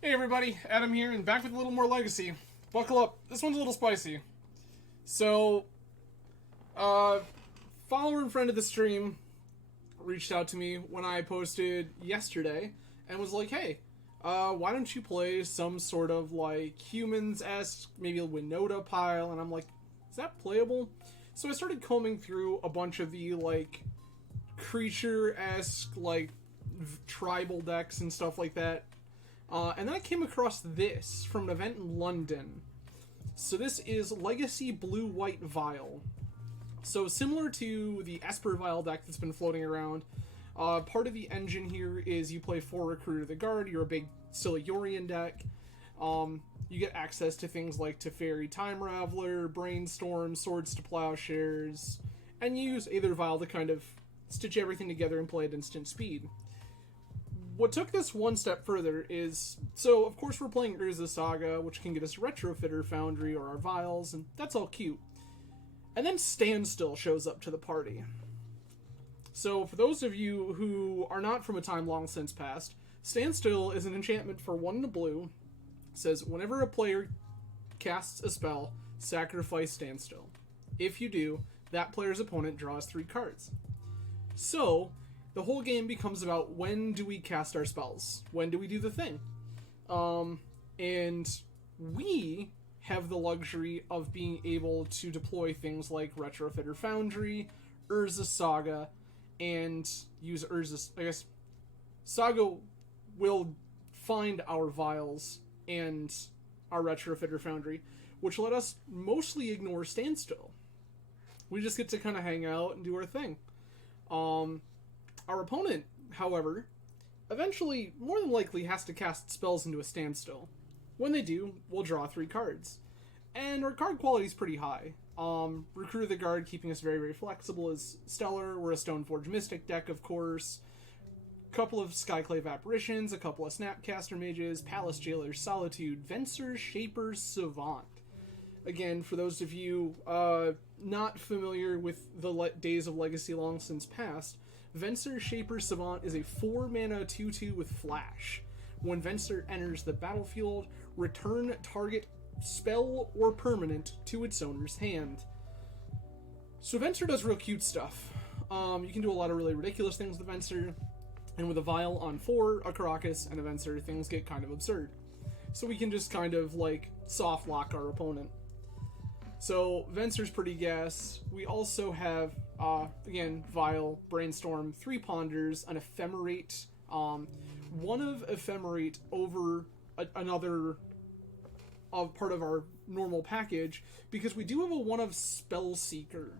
Hey everybody, Adam here, and back with a little more Legacy. Buckle up, this one's a little spicy. So, uh, follower and friend of the stream reached out to me when I posted yesterday and was like, hey, why don't you play some sort of like humans-esque, maybe a Winota pile? And I'm like, is that playable? So I started combing through a bunch of the like creature-esque, like tribal decks and stuff like that. And then I came across this from an event in London. So this is Legacy Blue-White Vial. So similar to the Aether Vial deck that's been floating around, part of the engine here is you play 4 Recruiter the Guard, you're a big Silurian deck. You get access to things like Teferi Time Raveler, Brainstorm, Swords to Plowshares, and you use Aether Vial to kind of stitch everything together and play at instant speed. What took this one step further is, so of course we're playing Urza Saga, which can get us Retrofitter Foundry or our Vials, and that's all cute. And then Standstill shows up to the party. So for those of you who are not from a time long since past, Standstill is an enchantment for 1 in a blue. It says, whenever a player casts a spell, sacrifice Standstill. If you do, that player's opponent draws 3 cards. So, the whole game becomes about when do we cast our spells? When do we do the thing? And we have the luxury of being able to deploy things like Retrofitter Foundry, Urza Saga, and use Urza... I guess Saga will find our Vials and our Retrofitter Foundry, which let us mostly ignore Standstill. We just get to kind of hang out and do our thing. Our opponent, however, eventually, more than likely, has to cast spells into a standstill. When they do, we'll draw 3 cards. And our card quality is pretty high. Recruiter the Guard, keeping us very, very flexible, is stellar. We're a Stoneforge Mystic deck, of course. A couple of Skyclave Apparitions, a couple of Snapcaster Mages, Palace Jailers, Solitude, Venser, Shapers, Savant. Again, for those of you not familiar with the days of Legacy long since past, Venser Shaper Savant is a 4-mana 2/2 with Flash. When Venser enters the battlefield, return target spell or permanent to its owner's hand. So Venser does real cute stuff. You can do a lot of really ridiculous things with Venser, and with a Vial on 4, a Caracas, and a Venser, things get kind of absurd. So we can just kind of like soft lock our opponent. So Venser's pretty gas. We also have, again, Vial, Brainstorm, 3 Ponders, an Ephemerate, 1 of Ephemerate over another part of our normal package, because we do have a 1 of Spellseeker.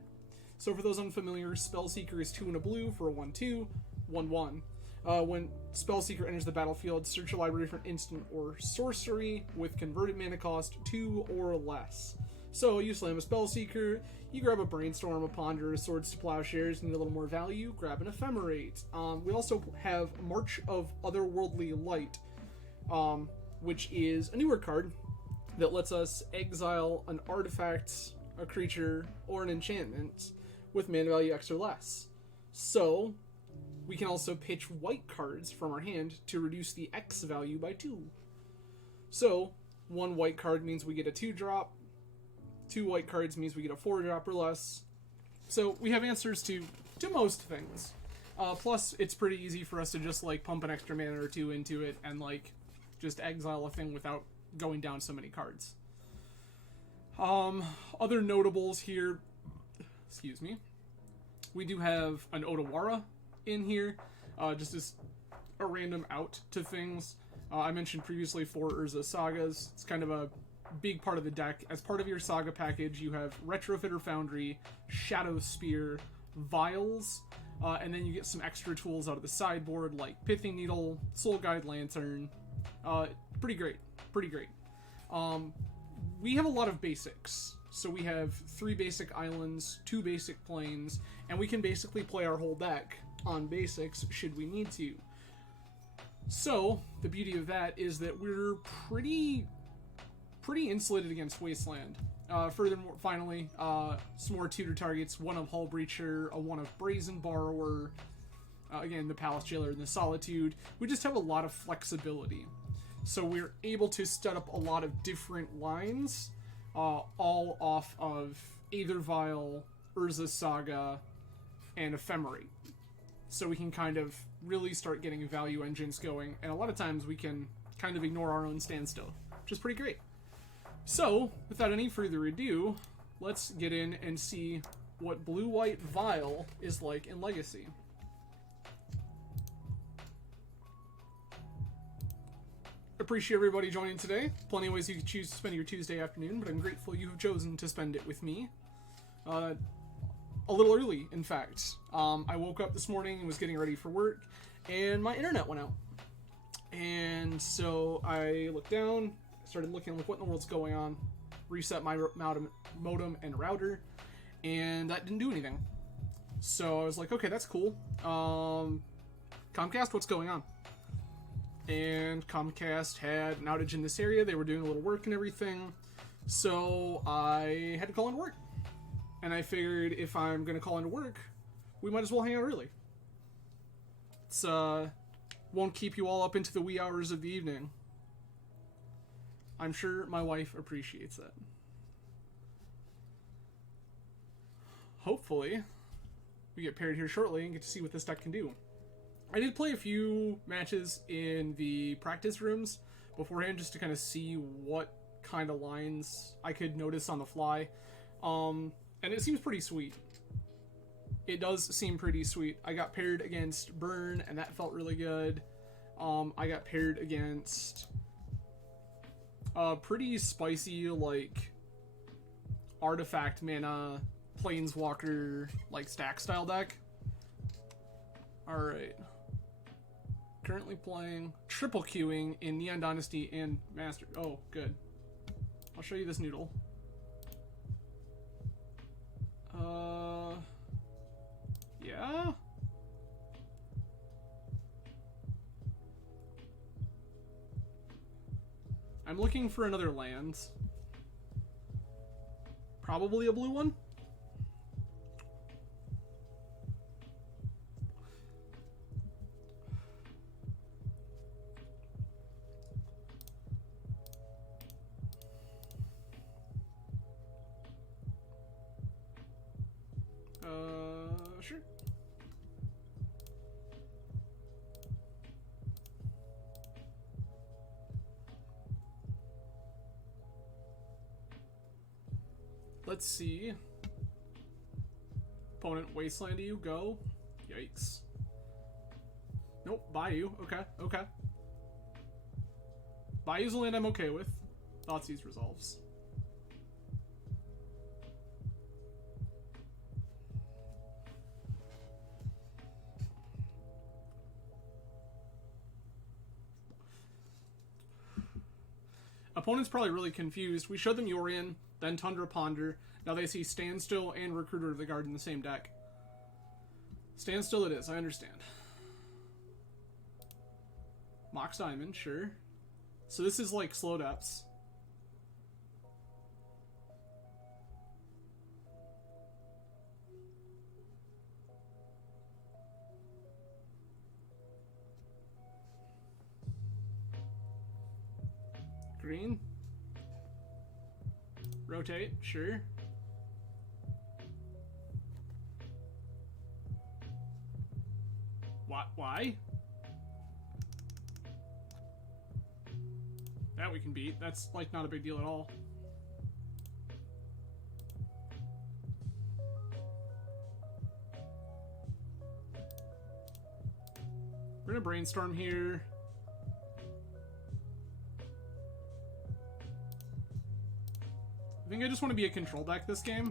So for those unfamiliar, Spellseeker is 2 in a blue for a 1/2, 1/1. When Spellseeker enters the battlefield, search a library for an instant or sorcery with converted mana cost 2 or less. So you slam a Spellseeker, you grab a Brainstorm, a Ponder, Swords to Plowshares, need a little more value, grab an Ephemerate. We also have March of Otherworldly Light, which is a newer card that lets us exile an artifact, a creature, or an enchantment with mana value X or less. So we can also pitch white cards from our hand to reduce the X value by 2. So 1 white card means we get a 2-drop, 2 white cards means we get a 4-drop or less. So we have answers to most things. Plus, it's pretty easy for us to just like pump an extra mana or 2 into it and like just exile a thing without going down so many cards. Other notables here, excuse me. We do have an Otawara in here, just as a random out to things. I mentioned previously 4 Urza Sagas. It's kind of a big part of the deck. As part of your Saga package, you have Retrofitter Foundry, Shadow Spear, Vials, and then you get some extra tools out of the sideboard like Pithing Needle, Soul Guide Lantern. Pretty great. We have a lot of basics. So we have 3 basic islands, 2 basic planes, and we can basically play our whole deck on basics should we need to. So the beauty of that is that we're pretty insulated against Wasteland. Furthermore, finally, some more tutor targets, 1 of Hull Breacher, a 1 of Brazen Borrower, again, the Palace Jailer and the Solitude. We just have a lot of flexibility. So we're able to set up a lot of different lines, all off of Aether Vial, Urza's Saga, and Ephemerate. So we can kind of really start getting value engines going, and a lot of times we can kind of ignore our own standstill, which is pretty great. So, without any further ado, let's get in and see what Blue-White Vial is like in Legacy. Appreciate everybody joining today. Plenty of ways you could choose to spend your Tuesday afternoon, but I'm grateful you have chosen to spend it with me. A little early, in fact. I woke up this morning and was getting ready for work, and my internet went out. And so I looked down, started looking like what in the world's going on, reset my modem and router, and that didn't do anything. So I was like, okay, that's cool. Comcast, what's going on? And Comcast had an outage in this area. They were doing a little work and everything. So I had to call into work. And I figured if I'm going to call into work, we might as well hang out early. It's, won't keep you all up into the wee hours of the evening. I'm sure my wife appreciates that. Hopefully, we get paired here shortly and get to see what this deck can do. I did play a few matches in the practice rooms beforehand just to kind of see what kind of lines I could notice on the fly. And it seems pretty sweet. It does seem pretty sweet. I got paired against Burn, and that felt really good. I got paired against a pretty spicy, like, artifact mana, planeswalker, like, stack style deck. Alright. Currently playing triple queuing in Neon Dynasty and Master. Oh, good. I'll show you this noodle. Yeah? I'm looking for another land. Probably a blue one? Sure. Let's see. Opponent Wasteland you, go. Yikes. Nope, Bayou. Okay, okay. Bayou's a land I'm okay with. Thoughtseize resolves. Opponent's probably really confused. We showed them Yorion, then Tundra Ponder. Now they see Standstill and Recruiter of the Guard in the same deck. Standstill it is, I understand. Mox Diamond, sure. So this is like slow depths. Green. Rotate, sure. What? Why? That we can beat. That's like not a big deal at all. We're gonna brainstorm here. I think I just want to be a control deck this game.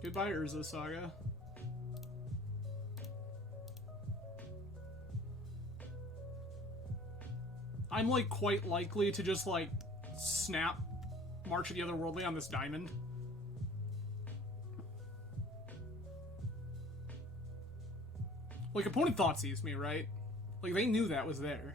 Goodbye, Urza Saga. I'm like quite likely to just like snap March of the Otherworldly on this diamond. Like, opponent Thoughtseize me, right? Like, they knew that was there.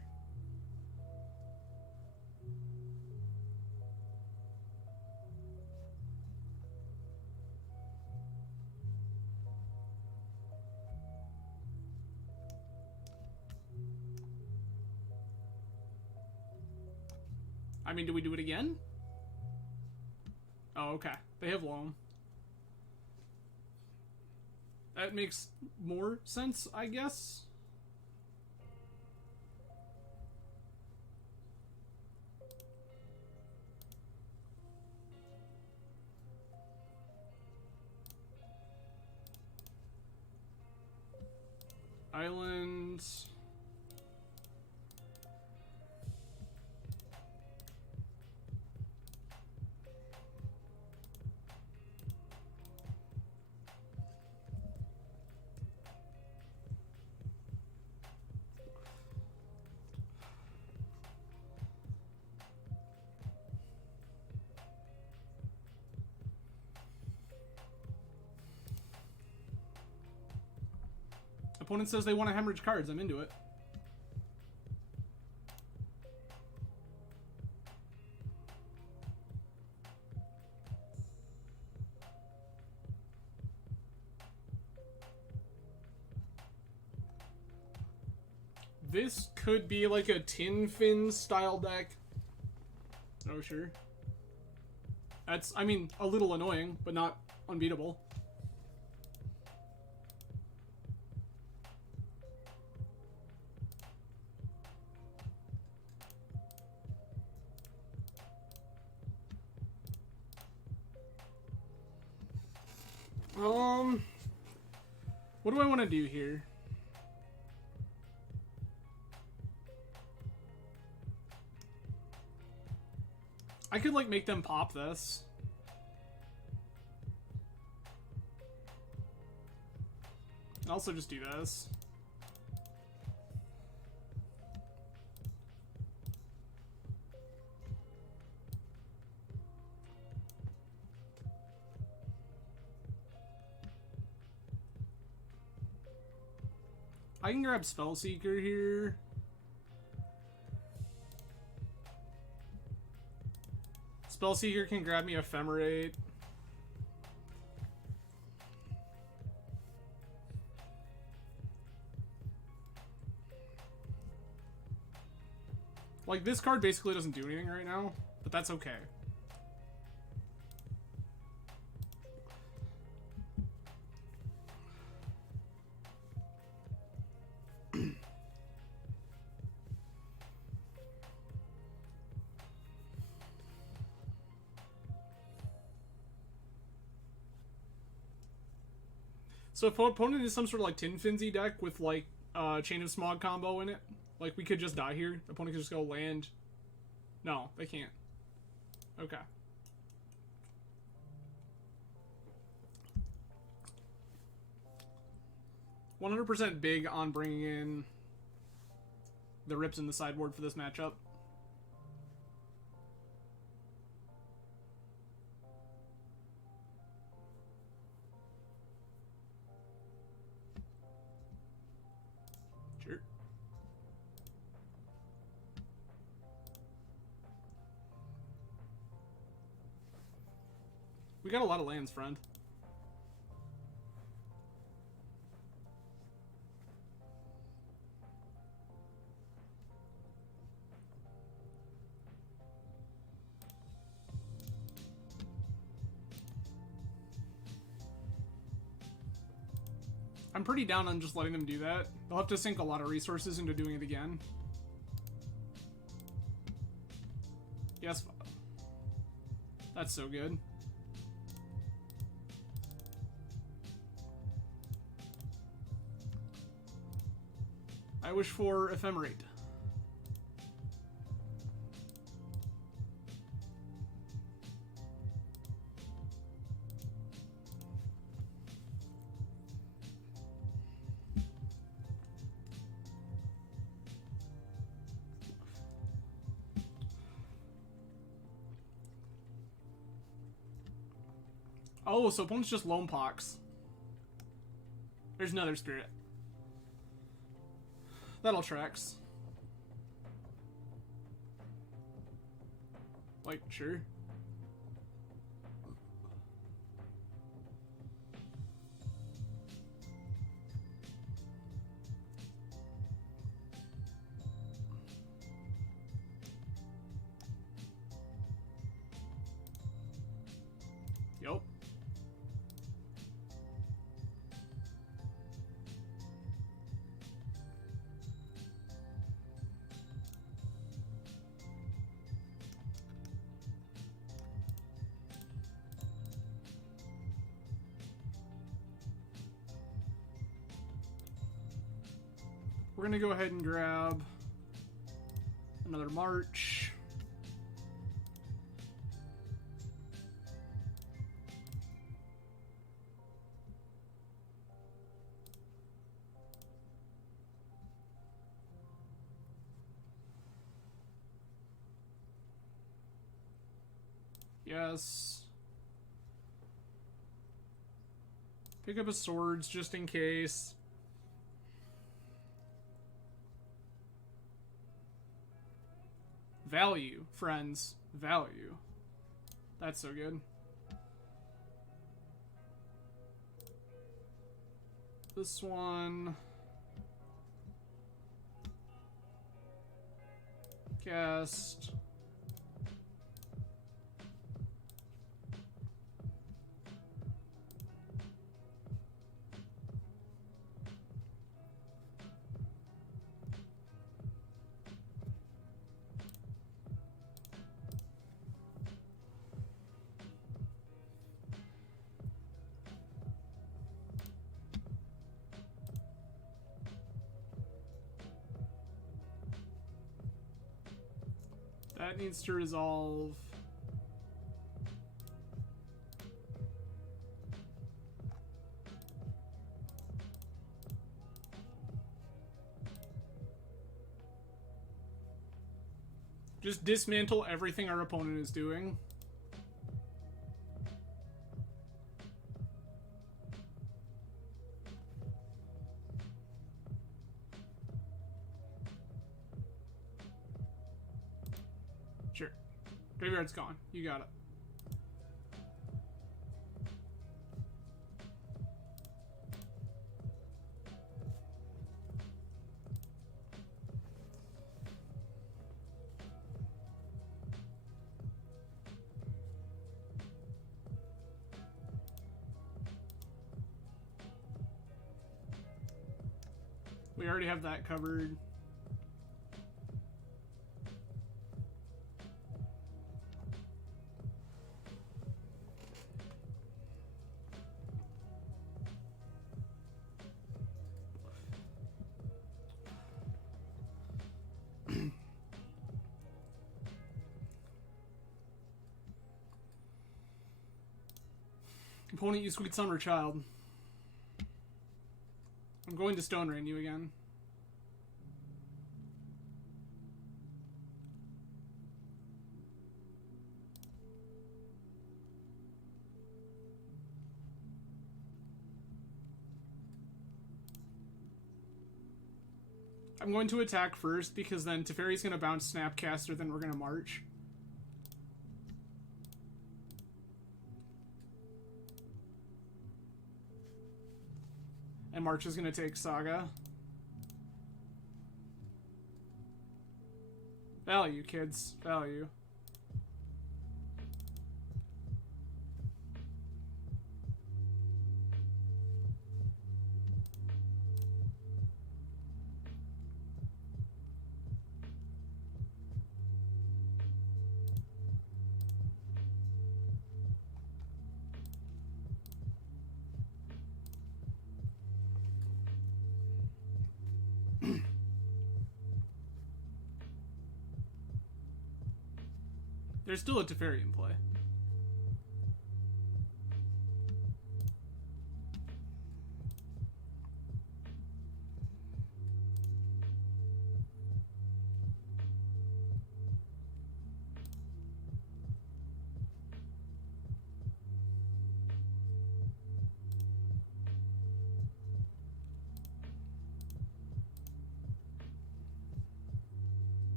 I mean, do we do it again? Oh, okay. They have loam. That makes more sense, I guess. Islands. Opponent says they want to hemorrhage cards. I'm into it. This could be like a Tin Fin style deck. Oh, sure. That's, I mean, a little annoying, but not unbeatable. What do I want to do here? I could, like, make them pop this. And also just do this. I can grab Spellseeker here. Spellseeker can grab me Ephemerate. Like, this card basically doesn't do anything right now, but that's okay. So if opponent is some sort of like Tin Finsy deck with like Chain of Smog combo in it, like we could just die here. Opponent could just go land. No, they can't. Okay. %100% big on bringing in the rips in the sideboard for this matchup. Sure. We got a lot of lands, friend. I'm pretty down on just letting them do that. They'll have to sink a lot of resources into doing it again. Yes. That's so good. I wish for Ephemerate. Oh, so opponent's just Lone Pox. There's another spirit. That all tracks. Like, sure. gonna go ahead and grab another march. Yes. Pick up a swords just in case. Value, friends. Value. That's so good. This one. Cast. That needs to resolve. Just dismantle everything our opponent is doing. Sure. Graveyard's gone. You got it. We already have that covered. Opponent, you sweet summer child. I'm going to Stone Rain you again. I'm going to attack first because then Teferi's going to bounce Snapcaster, then we're going to march. And March is going to take Saga. Value, kids. Value. There's still a Teferi in play.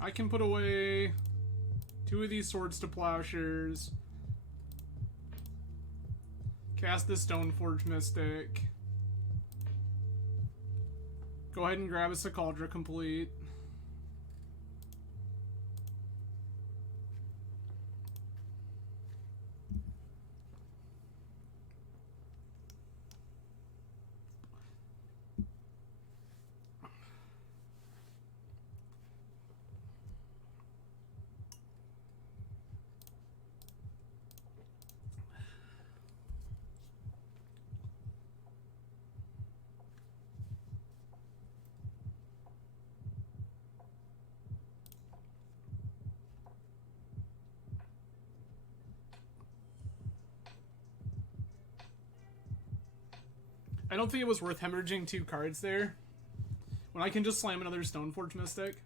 I can put away 2 of these Swords to Plowshares. Cast the Stoneforge Mystic. Go ahead and grab a Sakaldra complete. I don't think it was worth hemorrhaging 2 cards there when I can just slam another Stoneforge Mystic.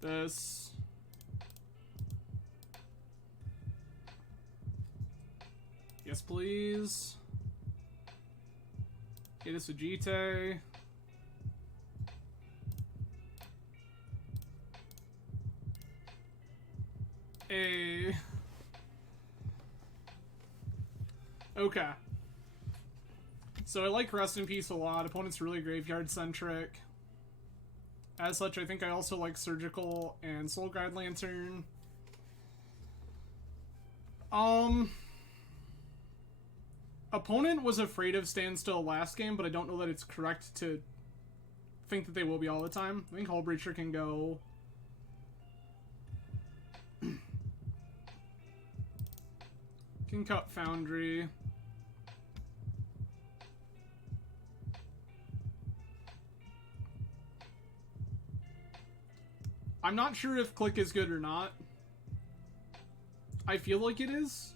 This. Yes, please. Okay, this Vegeta. Okay. So I like Rest in Peace a lot. Opponent's really graveyard-centric. As such, I think I also like Surgical and Soul Guide Lantern. Opponent was afraid of Standstill last game, but I don't know that it's correct to think that they will be all the time. I think Hull Breacher can go. Can cut Foundry. I'm not sure if Click is good or not. I feel like it is.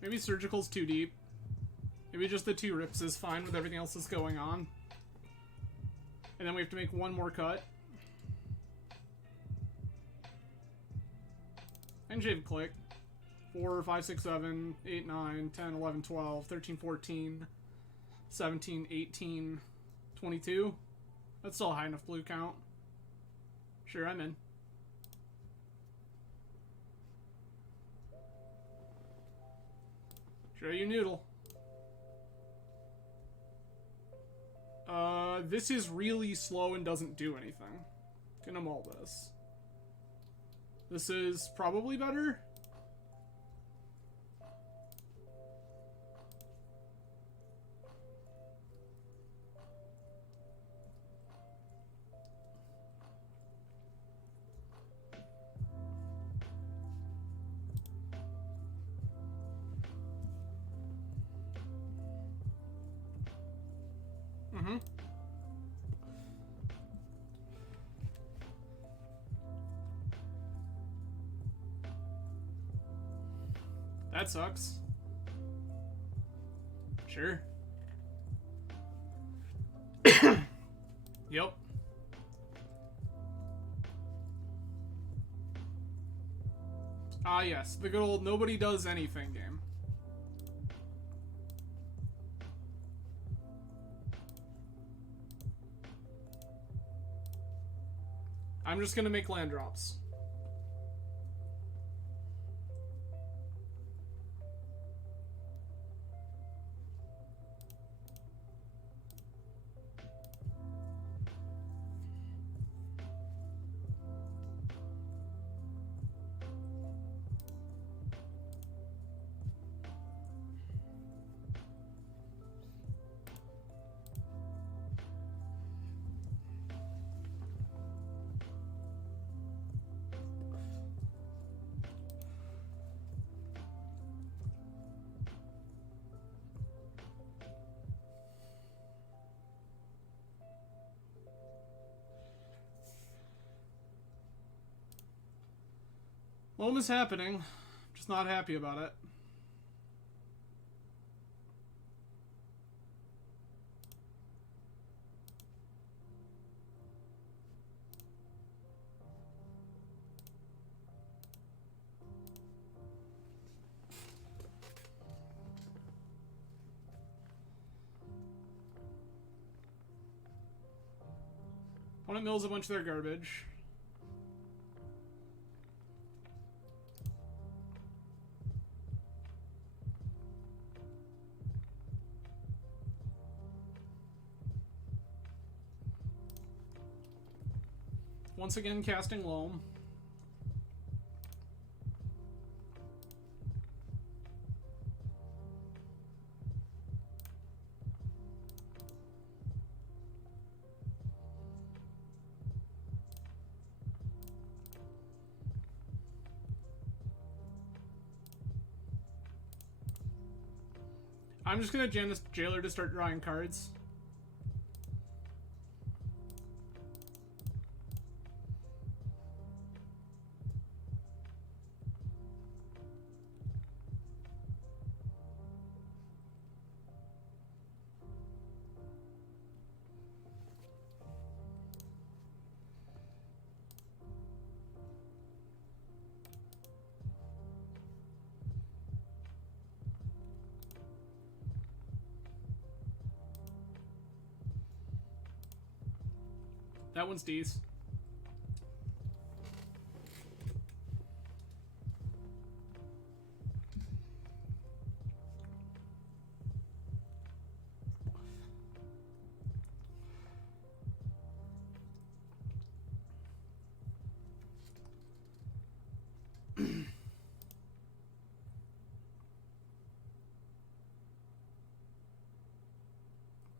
Maybe Surgical's too deep. Maybe just the 2 rips is fine with everything else that's going on. And then we have to make 1 more cut. And shave Click. 4, 5, 6, 7, 8, 9, 10, 11, 12, 13, 14, 17, 18, 22. That's still a high enough blue count. Sure, I'm in. Sure, you noodle. This is really slow and doesn't do anything. Gonna mull this. This is probably better. That sucks. Sure. Yep. Ah, yes. The good old nobody does anything game. I'm just gonna make land drops. Loam is happening. Just not happy about it. Opponent mills a bunch of their garbage. Once again, casting Loam. I'm just gonna jam this jailer to start drawing cards. That one's D's.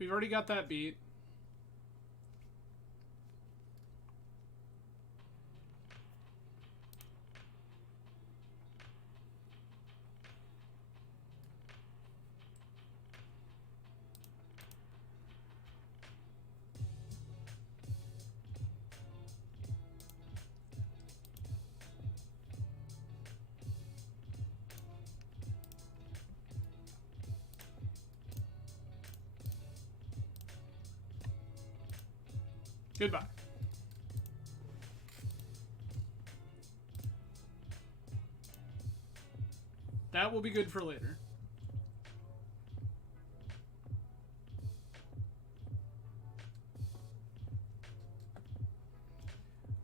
We've already got that beat. Goodbye. That will be good for later.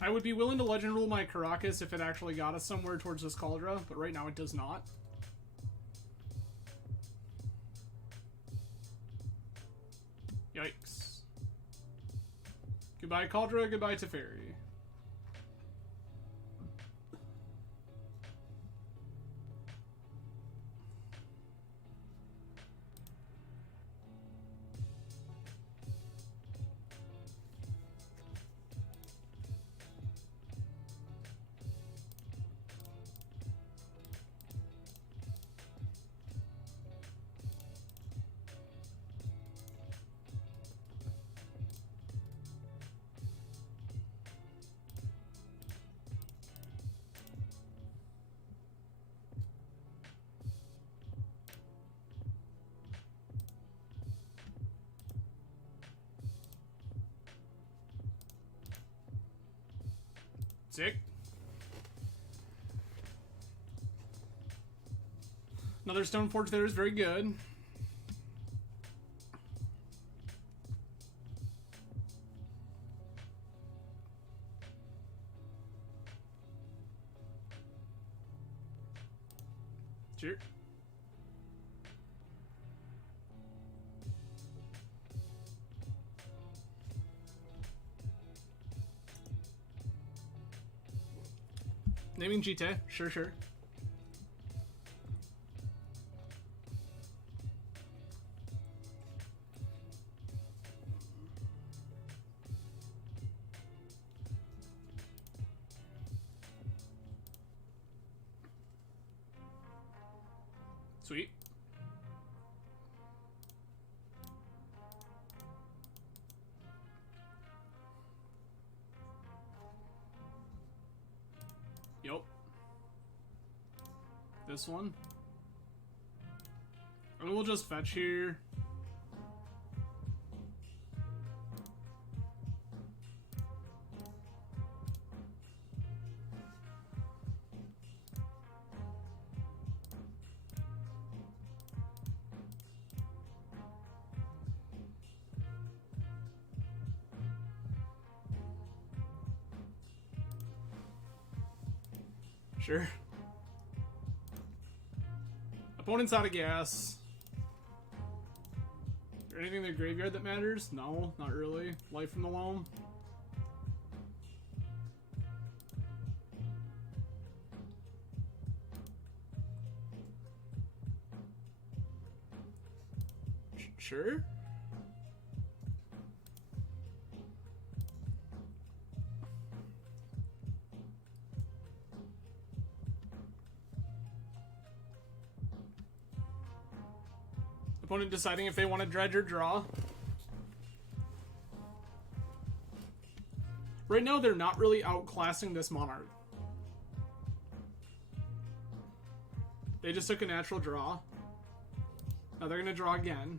I would be willing to legend rule my Caracas if it actually got us somewhere towards this Cauldra, but right now it does not. Yikes. Goodbye Cauldra, goodbye Teferi. Sick. Another Stoneforge there is very good. Sure. Naming Jite, sure. Sweet. Yup. This one. And we'll just fetch here. Sure. Opponent's out of gas. Is there anything in their graveyard that matters? No, not really. Life from the loam. Sure. Opponent deciding if they want to dredge or draw. Right now, they're not really outclassing this Monarch. They just took a natural draw. Now they're going to draw again.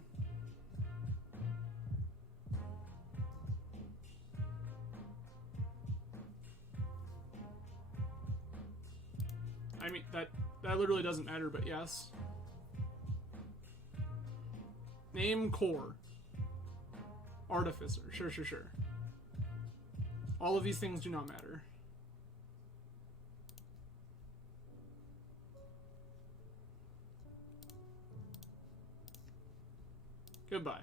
I mean, that literally doesn't matter, but yes. Name core. Artificer. Sure. All of these things do not matter. Goodbye.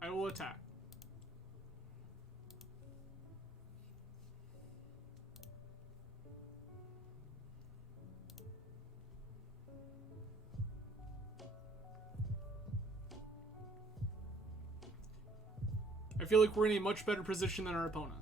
I will attack. I feel like we're in a much better position than our opponent.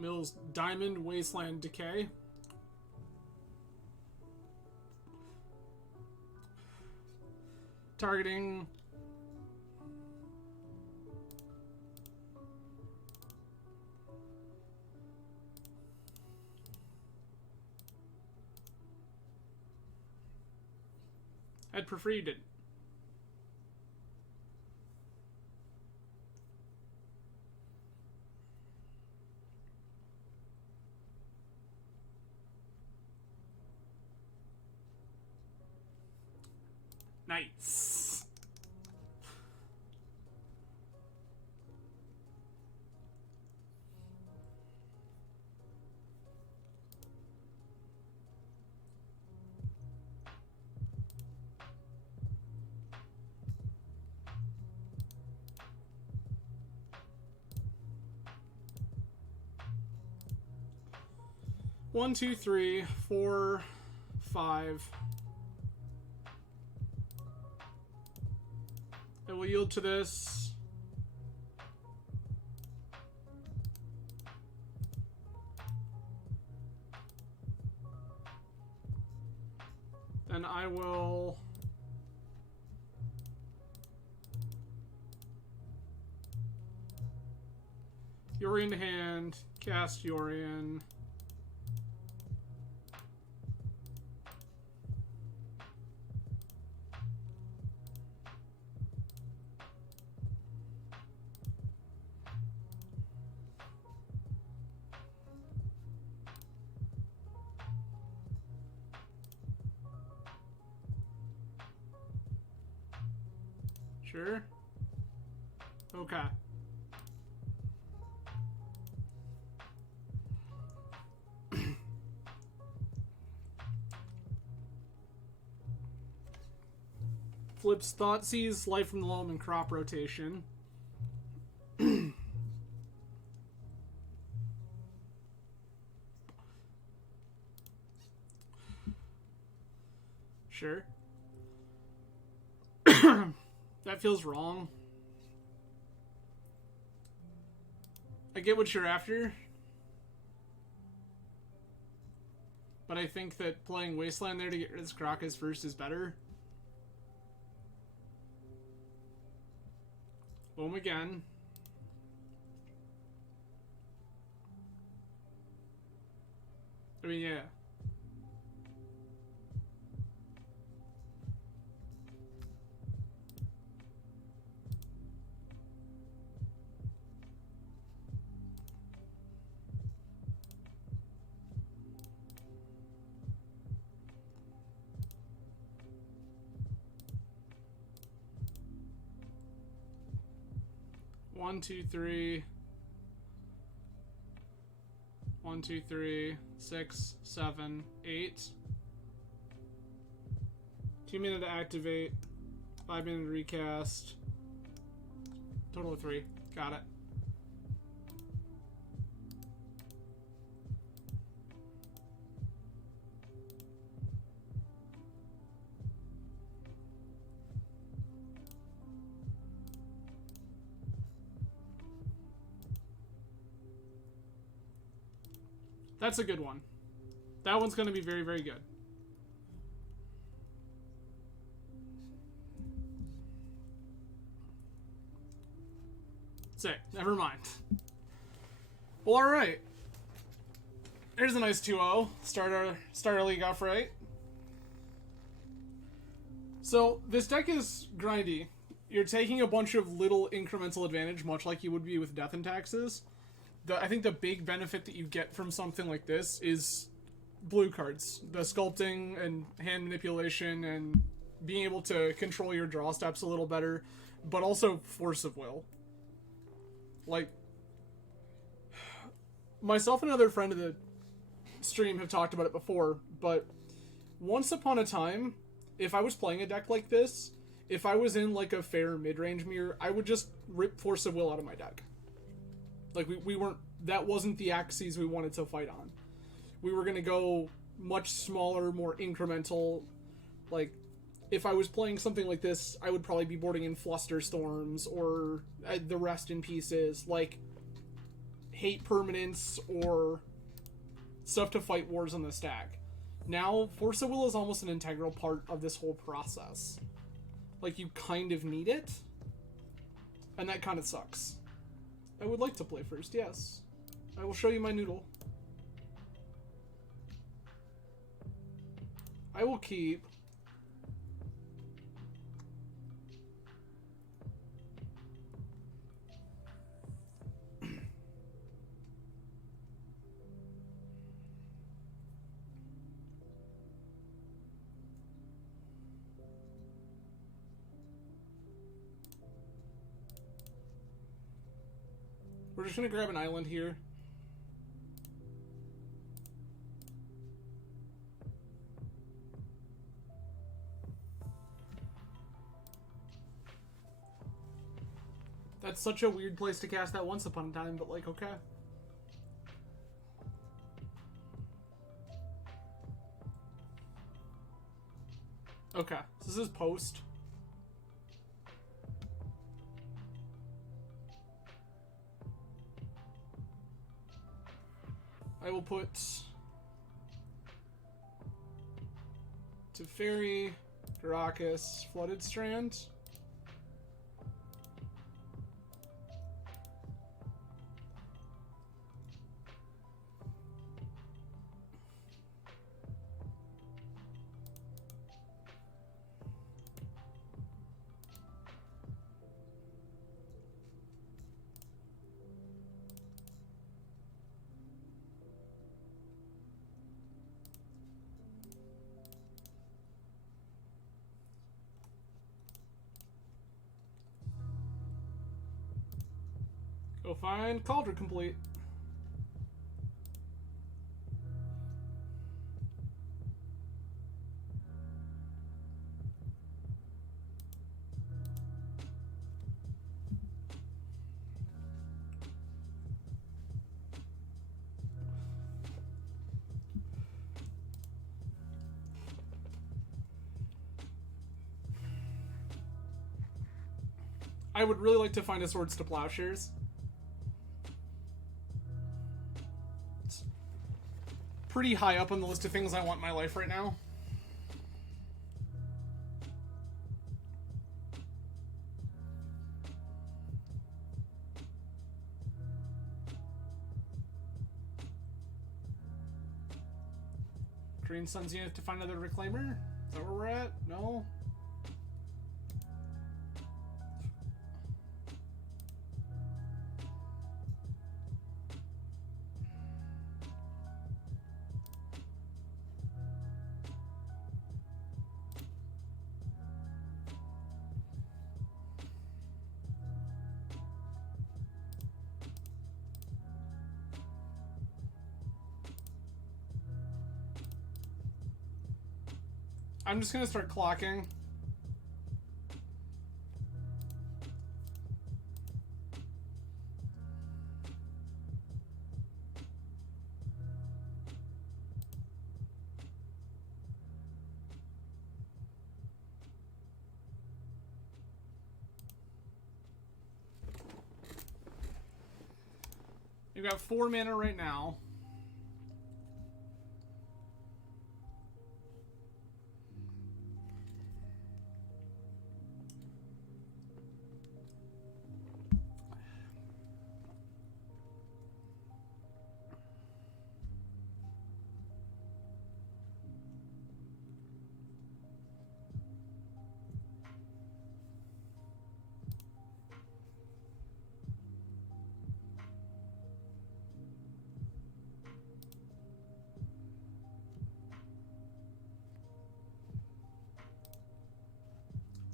Mills Diamond Wasteland Decay. Targeting I'd prefer you didn't. Nice. One, two, three, 4, 5. I will yield to this. Then I will Yorion to hand, cast Yorion. Sure. Okay. Flips Thoughtseize, Life from the Loam, and Crop Rotation. Sure. That feels wrong. I get what you're after. But I think that playing Wasteland there to get rid of Karakas first is better. Boom again. I mean, yeah. 1, 2, 3. 1, 2, 3, 6, 7, 8. 2-minute to activate. 5-minute recast. Total of 3. Got it. That's a good one. That one's going to be very, very good. Sick. Never mind. Well, alright. Here's a nice 2-0. Start our league off right. So, this deck is grindy. You're taking a bunch of little incremental advantage, much like you would be with Death and Taxes. I think the big benefit that you get from something like this is blue cards. The sculpting and hand manipulation and being able to control your draw steps a little better, but also force of will. Like, myself and another friend of the stream have talked about it before, but once upon a time, if I was playing a deck like this, if I was in like a fair mid-range mirror, I would just rip force of will out of my deck. Like, we weren't, that wasn't the axes we wanted to fight on. We were going to go much smaller, more incremental. Like, if I was playing something like this, I would probably be boarding in Flusterstorms or the Rest in Pieces, like hate permanents or stuff to fight wars on the stack. Now, Force of Will is almost an integral part of this whole process. Like, you kind of need it, and that kind of sucks. I would like to play first, yes. I will show you my noodle. I will keep... We're just gonna grab an island here. That's such a weird place to cast that once upon a time, but like, okay. Okay, so this is post. I will put Teferi, Caracas, Flooded Strand. Go find Cauldron complete. I would really like to find a Swords to Plowshares. It's pretty high up on the list of things I want in my life right now. Green Sun's unit to find another Reclaimer? Is that where we're at? No? I'm just gonna start clocking. You've got 4 mana right now.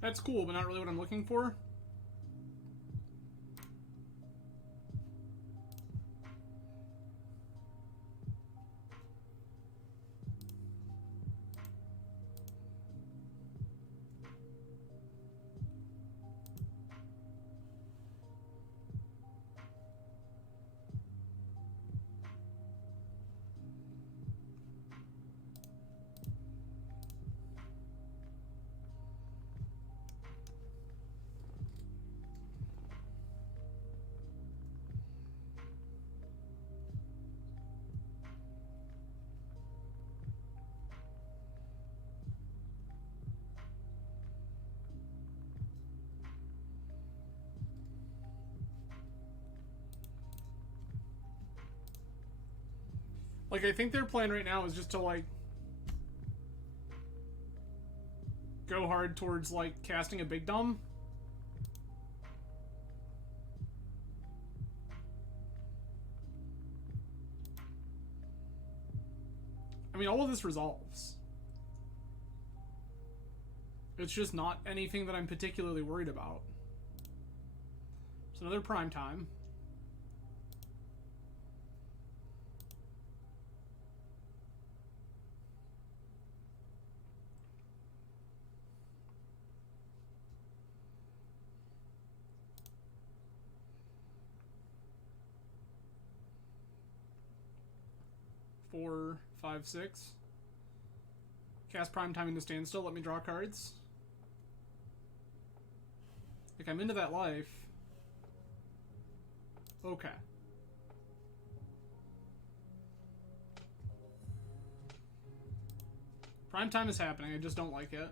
That's cool, but not really what I'm looking for. Like, I think their plan right now is just to, like, go hard towards, like, casting a big dumb. I mean, all of this resolves. It's just not anything that I'm particularly worried about. It's another prime time. Four, five, six. Cast prime time into standstill. Let me draw cards. Like, I'm into that life. Okay. Prime time is happening. I just don't like it.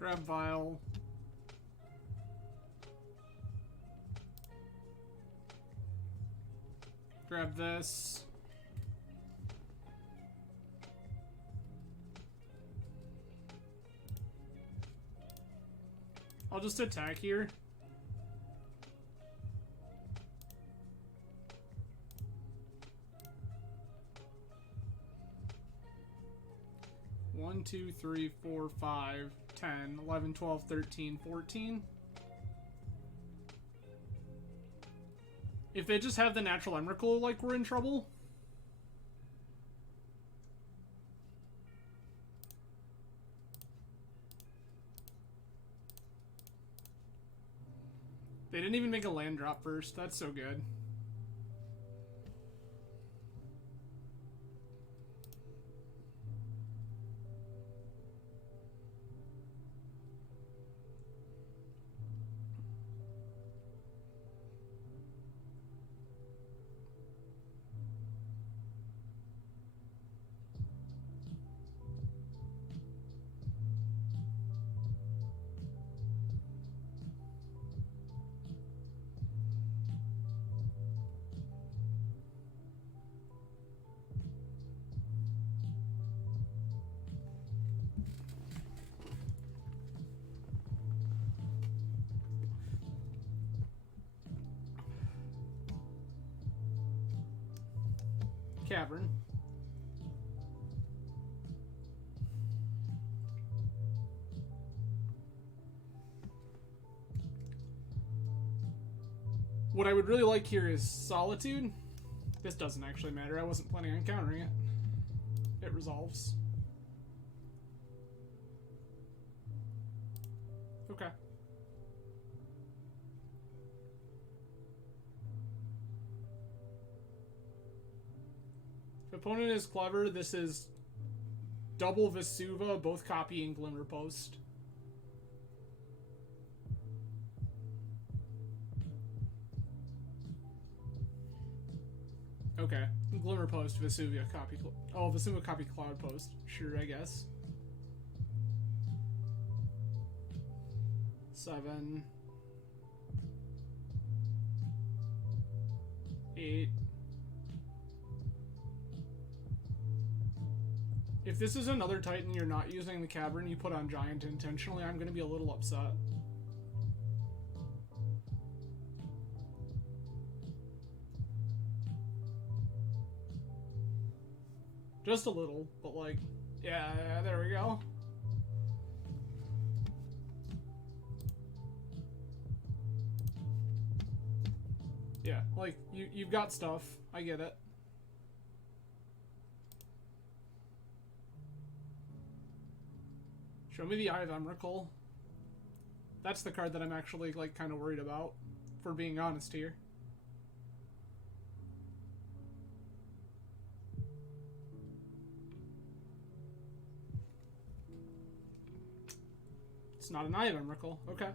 Grab Vial. Grab this. I'll just attack here. One, 2, 3, 4, 5, 10, 11, 12, 13, 14. If they just have the natural Emrakul, like, we're in trouble. They didn't even make a land drop first. That's so good. cavern. What I would really like here is Solitude. This doesn't actually matter. I wasn't planning on countering it. It resolves. Okay. If opponent is clever, this is double Vesuva, both copying Glimmer Post. Okay. Glimmer Post, Vesuvia copy. Oh, Vesuva copy Cloud Post. Sure, I guess. 7. 8. If this is another Titan you're not using the cavern you put on Giant intentionally, I'm going to be a little upset. Just a little, but like, yeah, there we go. Yeah, like, you've got stuff. I get it. Show me the Eye of Emrakul. That's the card that I'm actually, like, kind of worried about, for being honest here. It's not an Eye of Emrakul. Okay.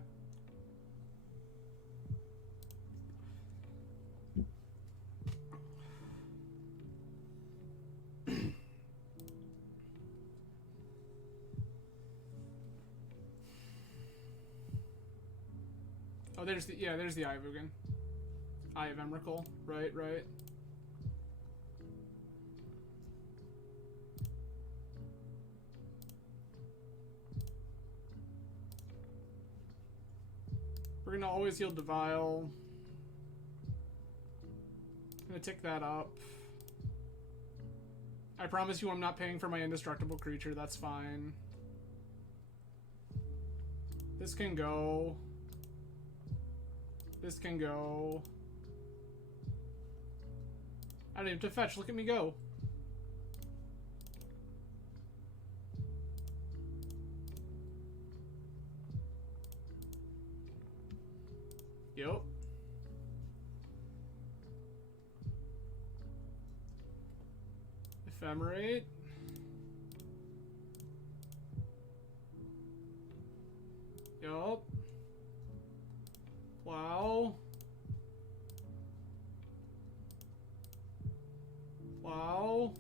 Oh, there's the, yeah, there's the Eye of Ugin. Eye of Emrakul. Right, right. We're gonna always yield to Vial. Gonna tick that up. I promise you I'm not paying for my indestructible creature, that's fine. This can go. This can go. I don't even have to fetch, look at me go. Yup. Ephemerate. Yup. Wow. Wow.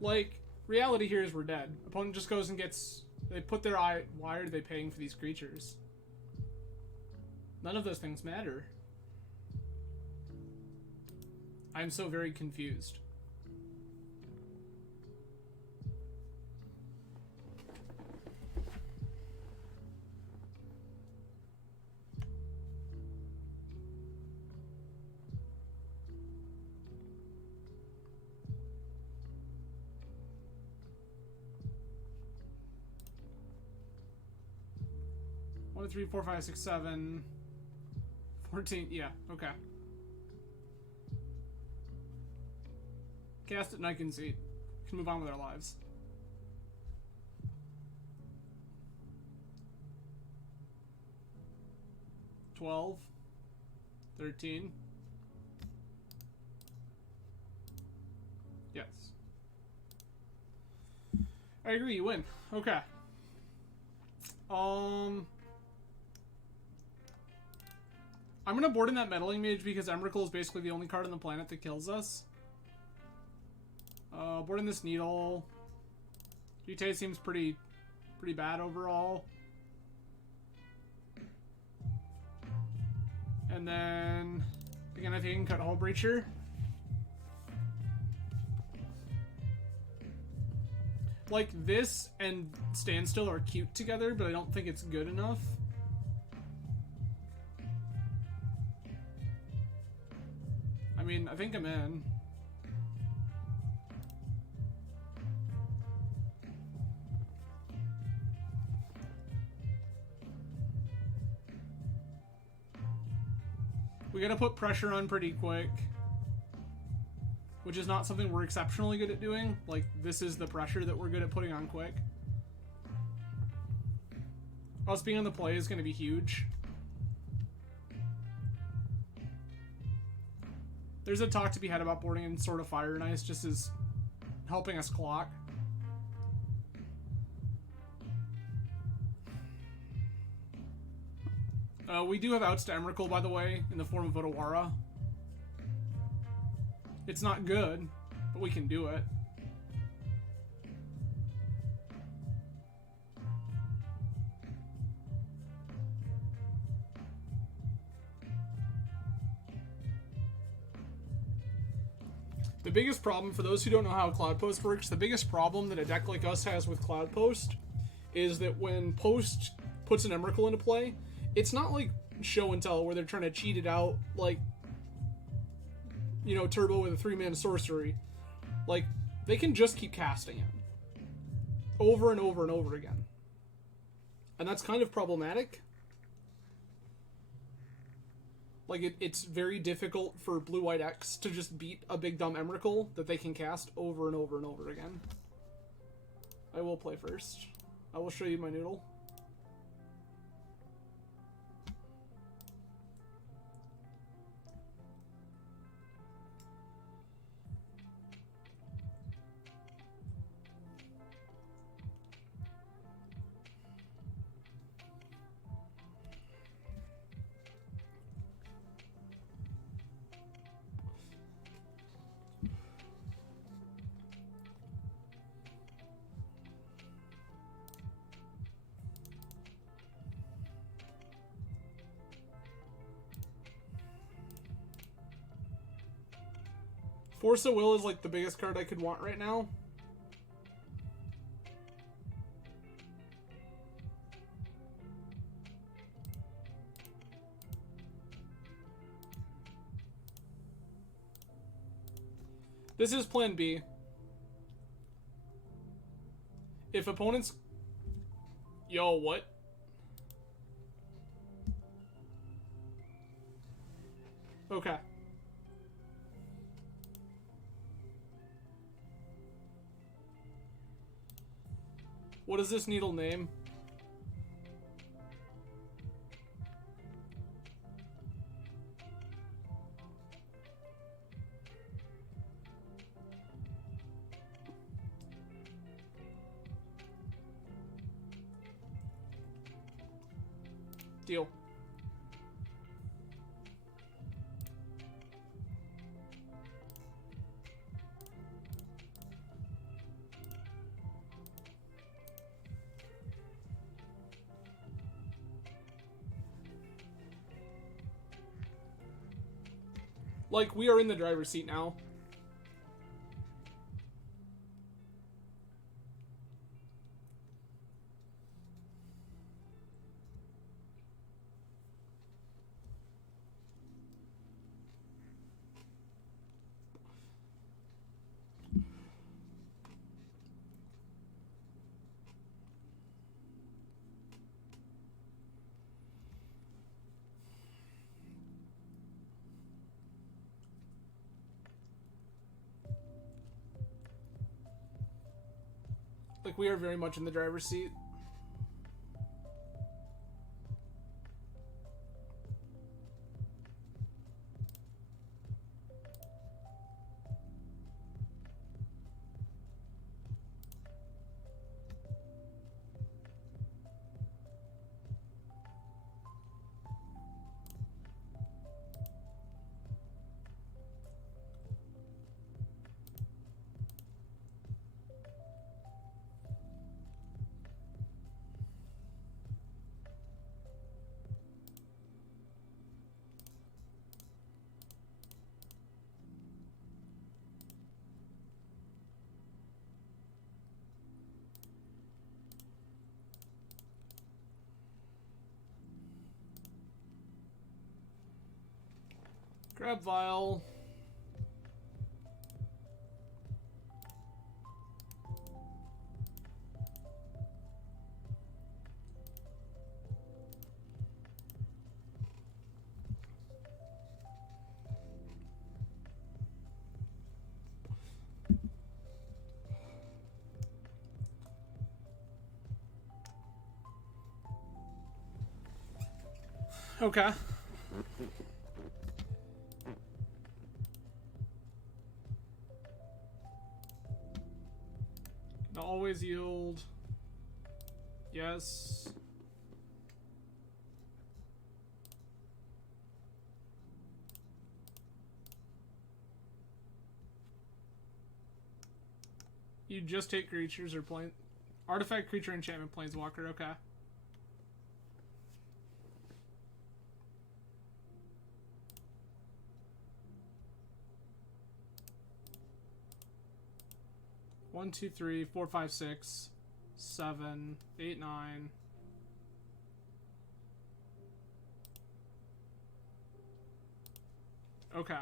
Like, reality here is we're dead. Opponent just goes and gets... They put their eye... Why are they paying for these creatures? None of those things matter. I'm so very confused. One, 2, 3, 4, 5, 6, 7, 14. Yeah, okay. Cast it and I can see. Can move on with our lives. $12, 13. Yes. I agree, you win. Okay. I'm gonna board in that Meddling Mage because Emrakul is basically the only card on the planet that kills us. Board in this Needle. Jutei seems pretty bad overall. And then, again, if you can cut Hull Breacher. Like, this and Standstill are cute together, but I don't think it's good enough. I mean, I think I'm in. We gotta put pressure on pretty quick. Which is not something we're exceptionally good at doing. Like, this is the pressure that we're good at putting on quick. Us being on the play is going to be huge. There's a talk to be had about boarding in Sword of Fire and Ice just as helping us clock. We do have outs to Emrakul, by the way, in the form of Otawara. It's not good, but we can do it. The biggest problem, for those who don't know how Cloud Post works, the biggest problem that a deck like us has with Cloud Post is that when Post puts an Emrakul into play, it's not like Show and Tell where they're trying to cheat it out like, you know, Turbo with a 3-mana sorcery. Like, they can just keep casting it over and over and over again. And that's kind of problematic. Like, it's very difficult for Blue-White X to just beat a big dumb Emrakul that they can cast over and over and over again. I will play first. I will show you my noodle. Force of Will is like the biggest card I could want right now. This is plan B. If opponents... Yo, what? Okay. What is this needle name? Deal. Like, we are in the driver's seat now. Like, we are very much in the driver's seat. Grab Vial. Okay. Can always yield. Yes. You just take creatures or plane. Artifact, creature, enchantment, planeswalker. Okay. One, two, three, four, five, six, 7, 8, 9. Okay.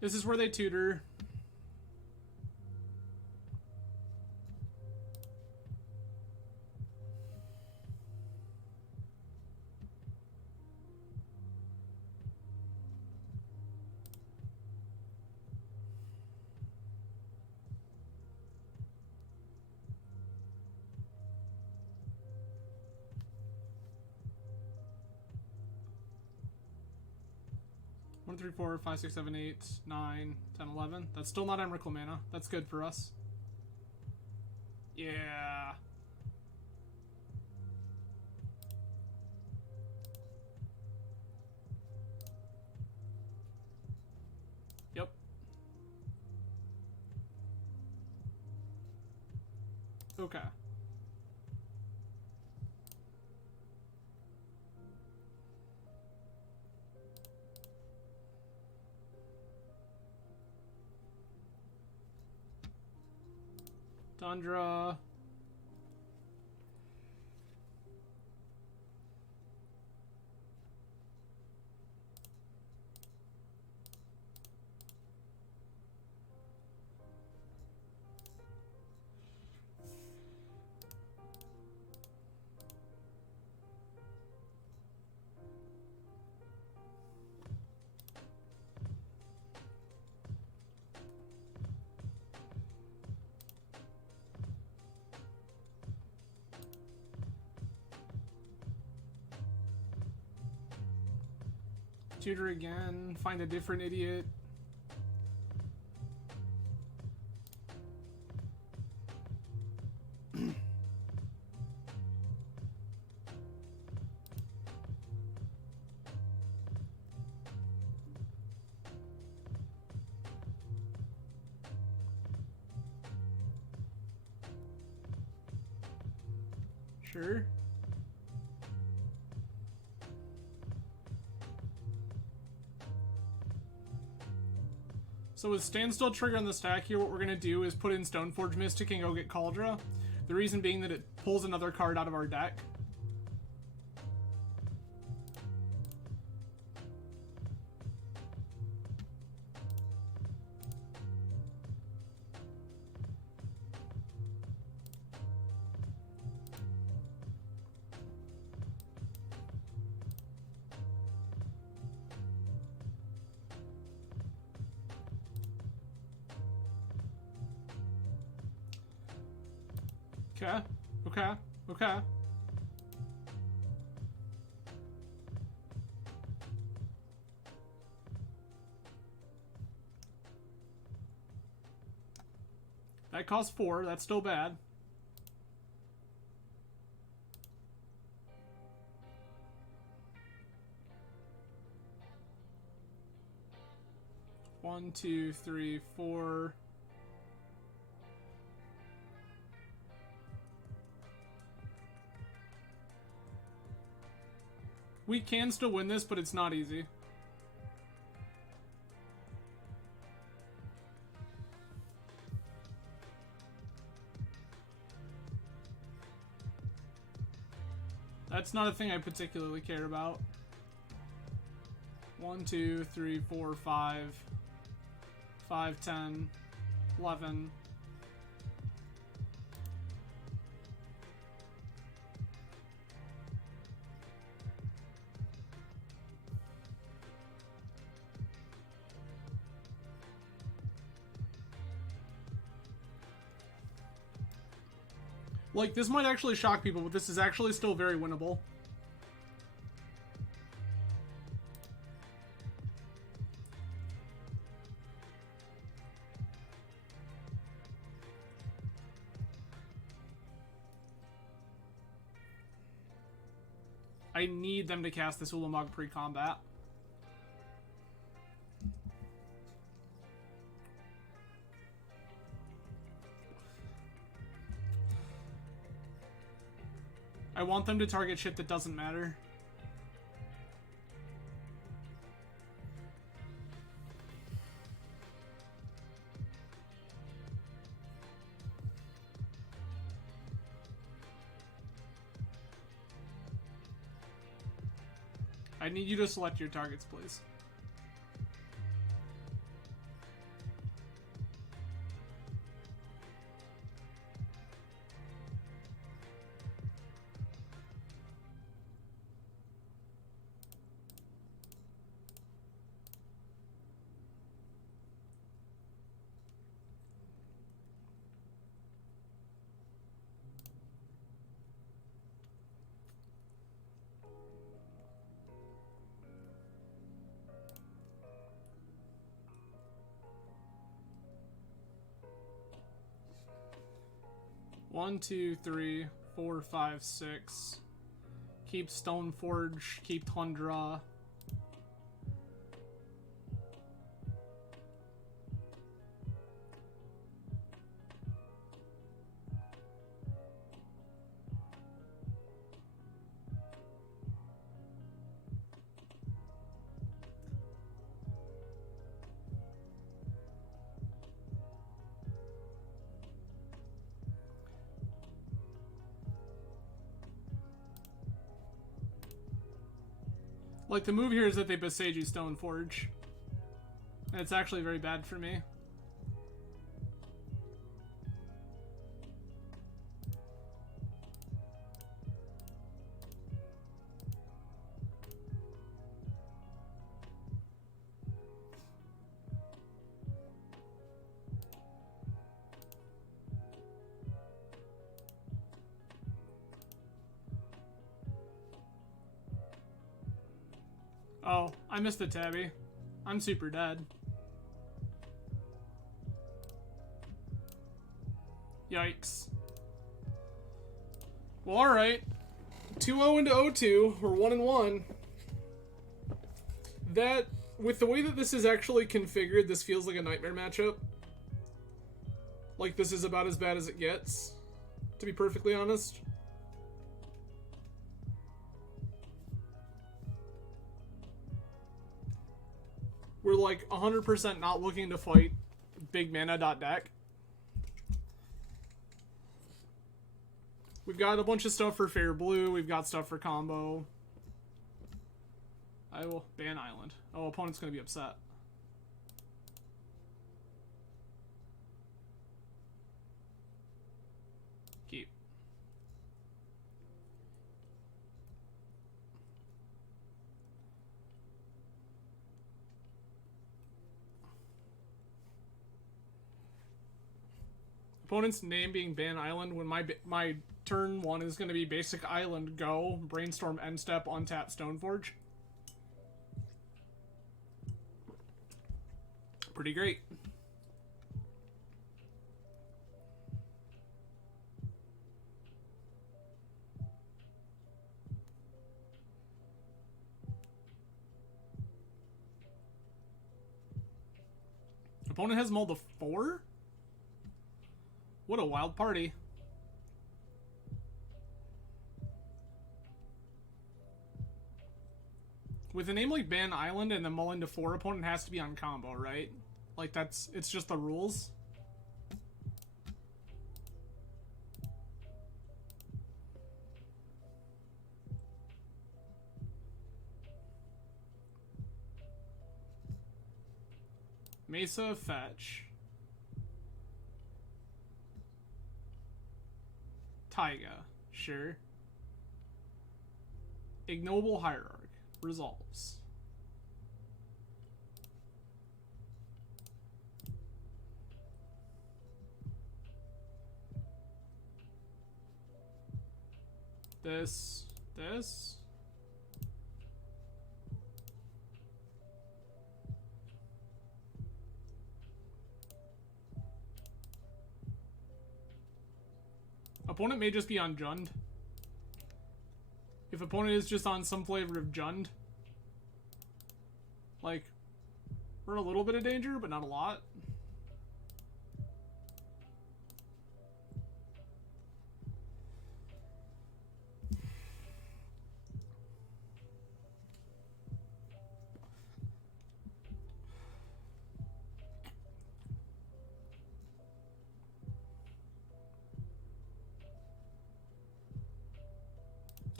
This is where they tutor. One, three, four, five, six, 7, 8, 9, 10, 11. That's still not Emrakul mana. That's good for us. Yeah. Yep. Okay. Tundra. Tutor again. Find a different idiot. Sure. So with Standstill trigger on the stack here, what we're going to do is put in Stoneforge Mystic and go get Kaldra. The reason being that it pulls another card out of our deck. Okay, okay, okay. That costs 4, that's still bad. One, two, three, 4. We can still win this, but it's not easy. That's not a thing I particularly care about. 1, 2, 3, 4, 5, 5, 10, 11. Like, this might actually shock people, but this is actually still very winnable. I need them to cast this Ulamog pre-combat. I want them to target shit that doesn't matter. I need you to select your targets, please. One, two, three, 4, 5, 6. Keep Stoneforge, keep Tundra. Like, the move here is that they Beseiju Stoneforge. And it's actually very bad for me. Oh, I missed the tabby. I'm super dead. Yikes. Well, alright. 2-0 into 0-2. We're 1-1. That, with the way that this is actually configured, this feels like a nightmare matchup. Like, this is about as bad as it gets, to be perfectly honest. We're like 100% not looking to fight big mana deck. We've got a bunch of stuff for Fair Blue. We've got stuff for combo. I will ban Island. Oh, opponent's going to be upset. Keep. Opponent's name being Ban Island when my turn 1 is going to be basic Island, go, Brainstorm, end step, untap, Stoneforge. Pretty great. Opponent has mulled a 4? What a wild party. With a name like Ban Island and then mull into 4, opponent has to be on combo, right? Like, it's just the rules. Mesa, fetch. Taiga, sure. Ignoble Hierarch, resolves. This. Opponent may just be on Jund. If opponent is just on some flavor of Jund, like, we're in a little bit of danger, but not a lot.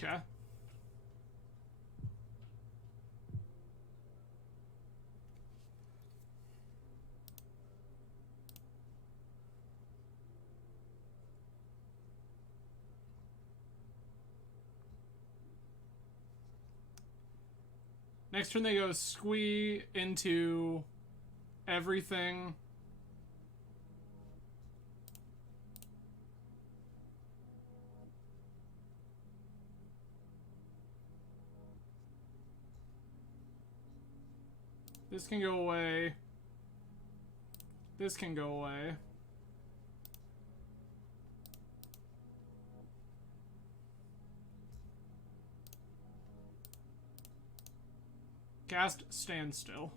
Okay. Next turn they go squee into everything. This can go away. This can go away. Cast Standstill.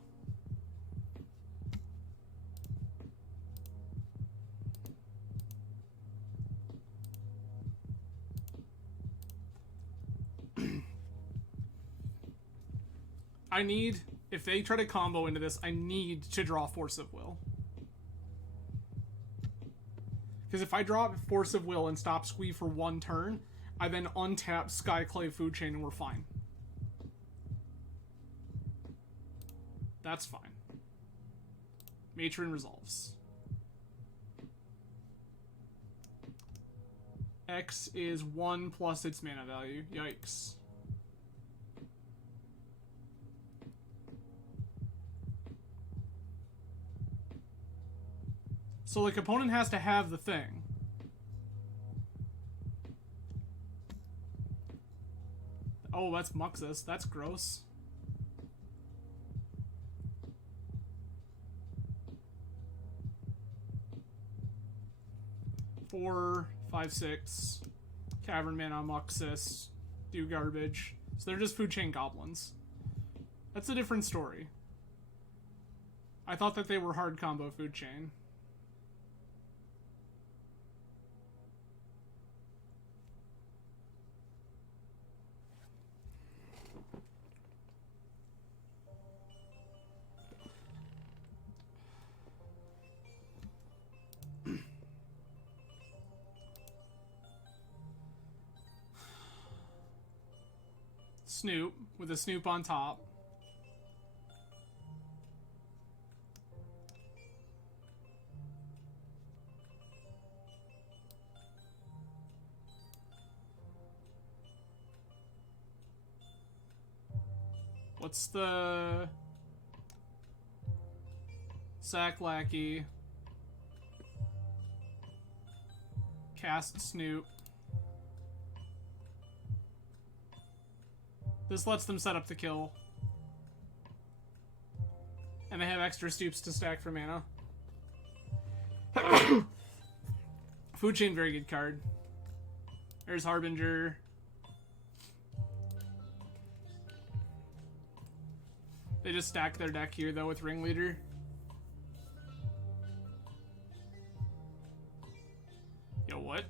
I need, if they try to combo into this, I need to draw Force of Will. Because if I draw Force of Will and stop squee for 1 turn, I then untap Skyclave Food Chain and we're fine. That's fine. Matron resolves. X is 1 plus its mana value. Yikes. So, like, opponent has to have the thing. Oh, that's Muxus. That's gross. Four, 5, 6. Cavern Mana, Muxus. Do garbage. So they're just Food Chain Goblins. That's a different story. I thought that they were hard combo Food Chain. Snoop, with a Snoop on top. What's the... Sack Lackey. Cast Snoop. This lets them set up the kill. And they have extra Stoops to stack for mana. Food Chain, very good card. There's Harbinger. They just stack their deck here, though, with Ringleader. Yo, what?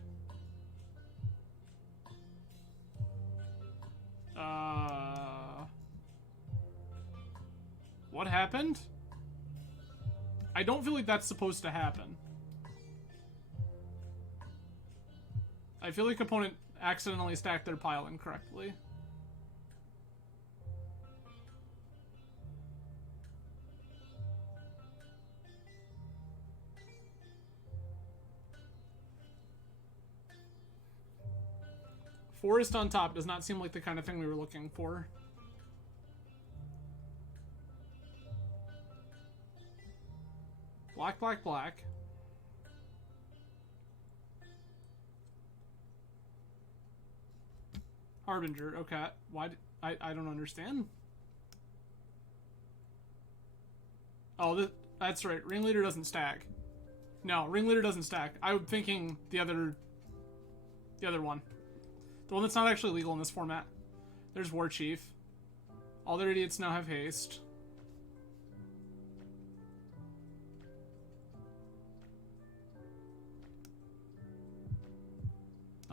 What happened? I don't feel like that's supposed to happen. I feel like opponent accidentally stacked their pile incorrectly. Forest on top does not seem like the kind of thing we were looking for. Black, black, black. Harbinger, okay. Why did, I don't understand. Oh, that's right. Ringleader doesn't stack. No, Ringleader doesn't stack. I'm thinking the other one. The one that's not actually legal in this format. There's War Chief. All their idiots now have haste.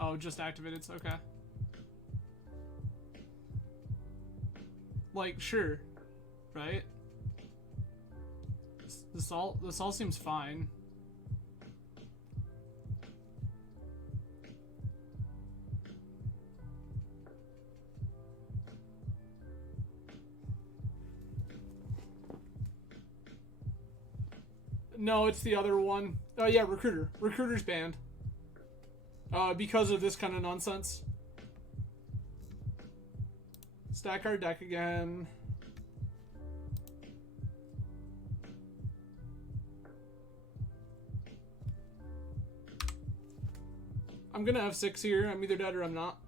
Oh, just activated, it's okay. Like, sure. Right? This all seems fine. No, it's the other one. Oh yeah, Recruiter. Recruiter's banned. Because of this kind of nonsense. Stack our deck again. I'm gonna have 6 here. I'm either dead or I'm not.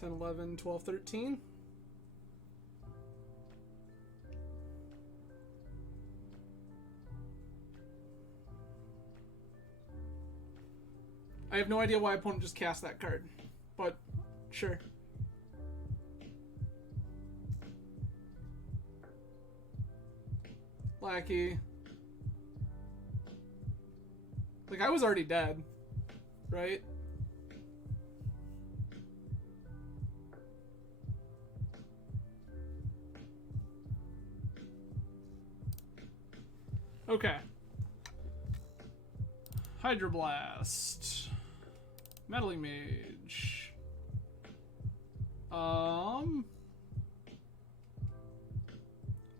$10, $11, $12, $13. I have no idea why opponent just cast that card, but sure. Lackey. Like, I was already dead, right? Okay. Hydroblast. Meddling Mage.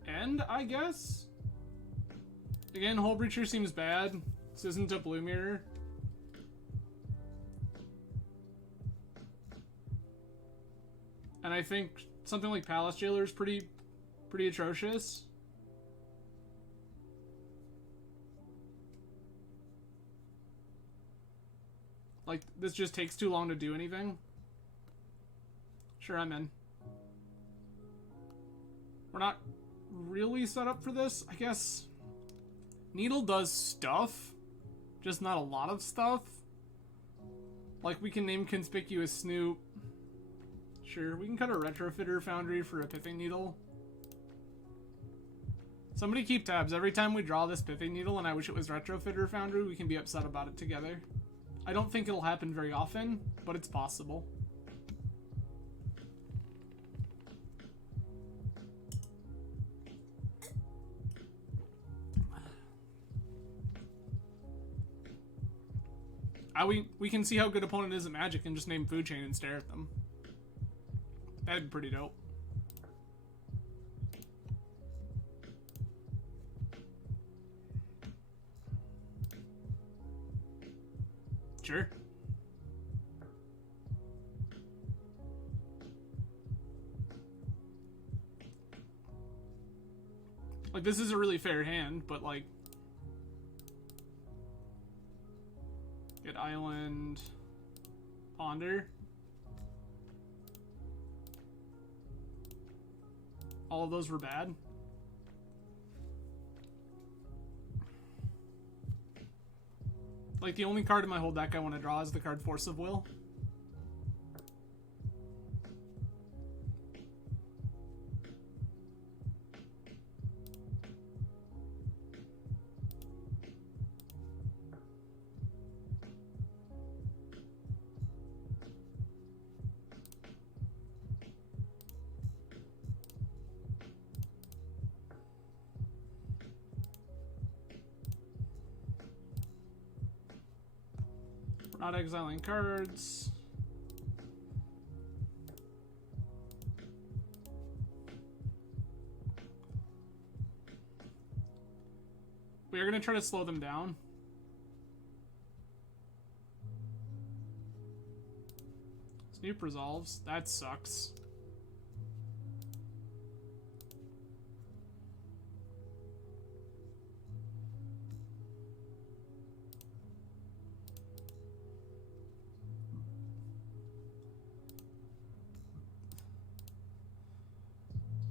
End, I guess? Again, Hull Breacher seems bad. This isn't a blue mirror. And I think something like Palace Jailer is pretty atrocious. Like, this just takes too long to do anything. Sure, I'm in. We're not really set up for this, I guess. Needle does stuff, just not a lot of stuff. Like, we can name Conspicuous Snoop. Sure, we can cut a Retrofitter Foundry for a Pithing Needle. Somebody keep tabs. Every time we draw this Pithing Needle and I wish it was Retrofitter Foundry, we can be upset about it together. I don't think it'll happen very often, but it's possible. We can see how good opponent is at Magic and just name Food Chain and stare at them. That'd be pretty dope. Sure. Like, this is a really fair hand, but like... Get Island... Ponder. All of those were bad. Like, the only card in my whole deck I want to draw is the card Force of Will. Not exiling cards. We are going to try to slow them down. Snoop resolves. That sucks.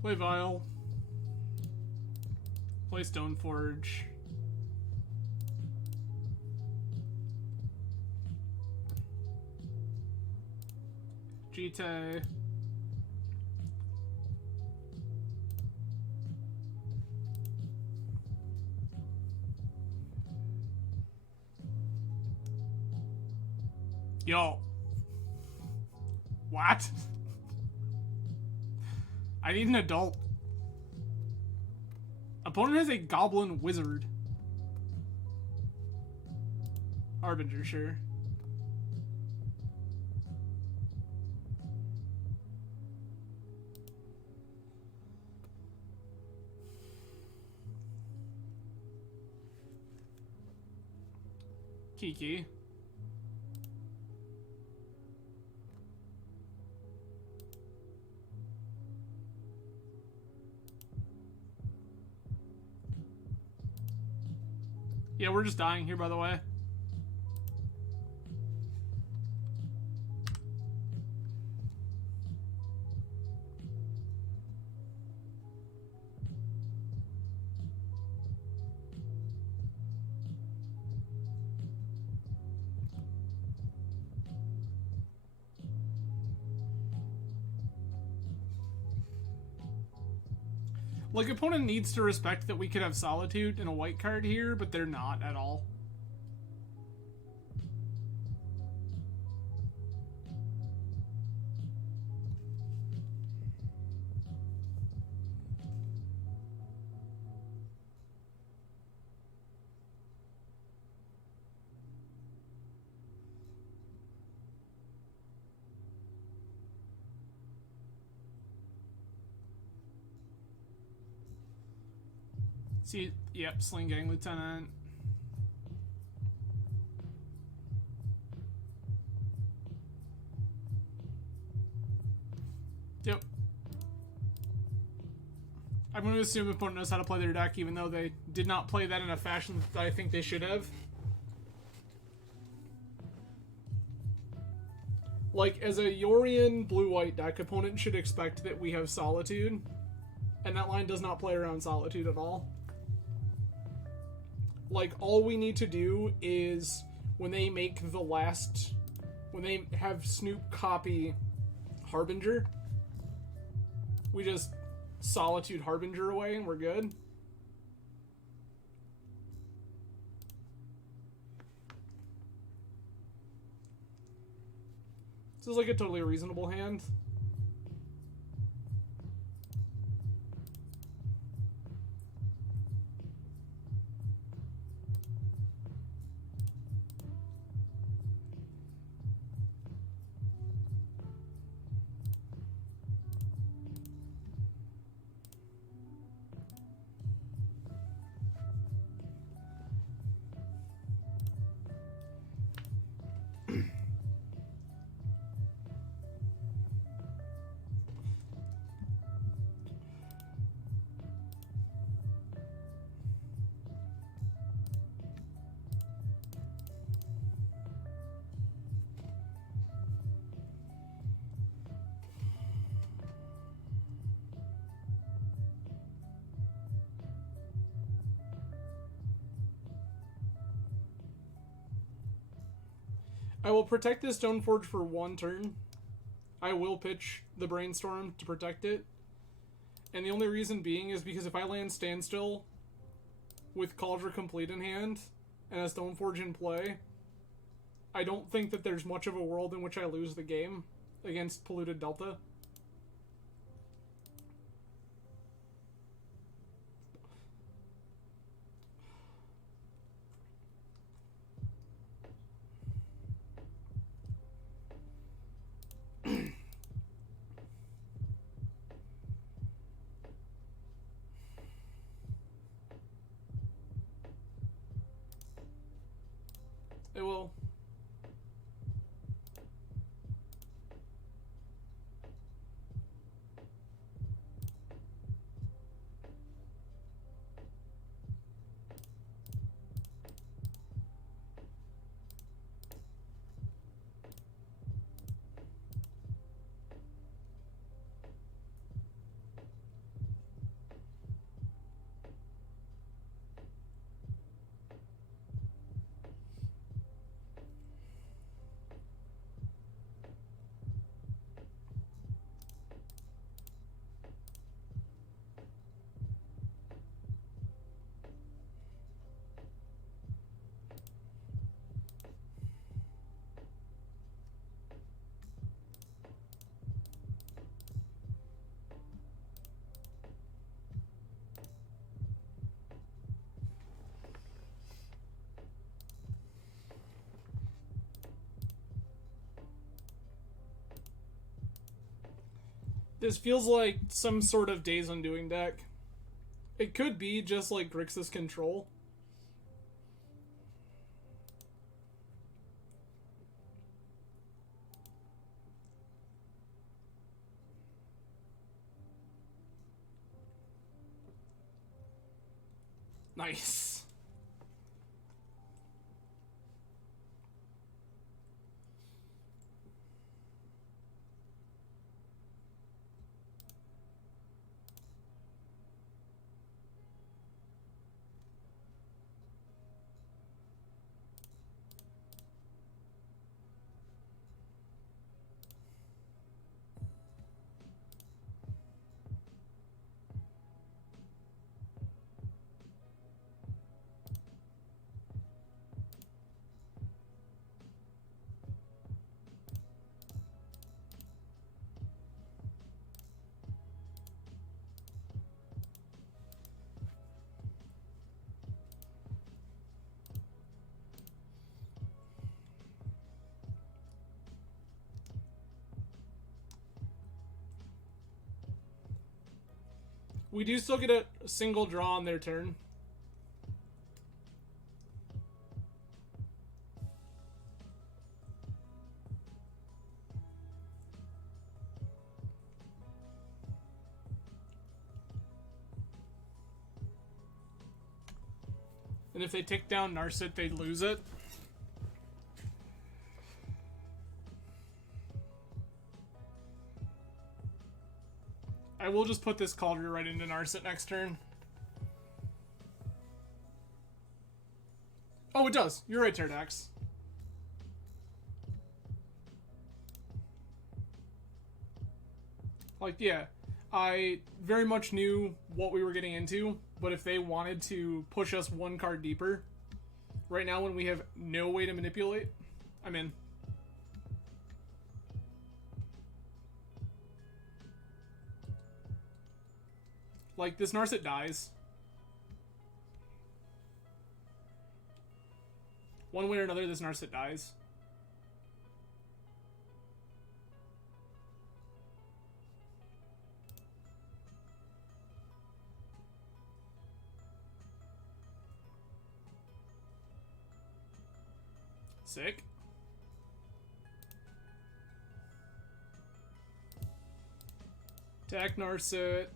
Play Vial. Play Stoneforge. Jite. Yo. What? I need an adult. Opponent has a goblin wizard. Harbinger, sure. Kiki. Yeah, we're just dying here, by the way. Like, opponent needs to respect that we could have Solitude and a white card here, but they're not at all. See, yep, Sling Gang Lieutenant. Yep. I'm going to assume the opponent knows how to play their deck, even though they did not play that in a fashion that I think they should have. Like, as a Yorion blue-white deck, opponent should expect that we have Solitude, and that line does not play around Solitude at all. Like, all we need to do is, when they make the last... When they have Snoop copy Harbinger, we just Solitude Harbinger away and we're good. This is like a totally reasonable hand. I will protect this Stoneforge for one turn. I will pitch the Brainstorm to protect it. And the only reason being is because if I land Standstill with Cauldron Complete in hand and a Stoneforge in play, I don't think that there's much of a world in which I lose the game against Polluted Delta. It will. This feels like some sort of Days Undoing deck. It could be just like Grixis Control. Nice. We do still get a single draw on their turn. And if they take down Narset, they lose it. I will just put this Cauldron right into Narset next turn. Oh, it does. You're right, Terdax. Like, yeah. I very much knew what we were getting into, but if they wanted to push us one card deeper, right now when we have no way to manipulate, I'm in. Like, this Narset dies. One way or another, this Narset dies. Sick. Attack Narset.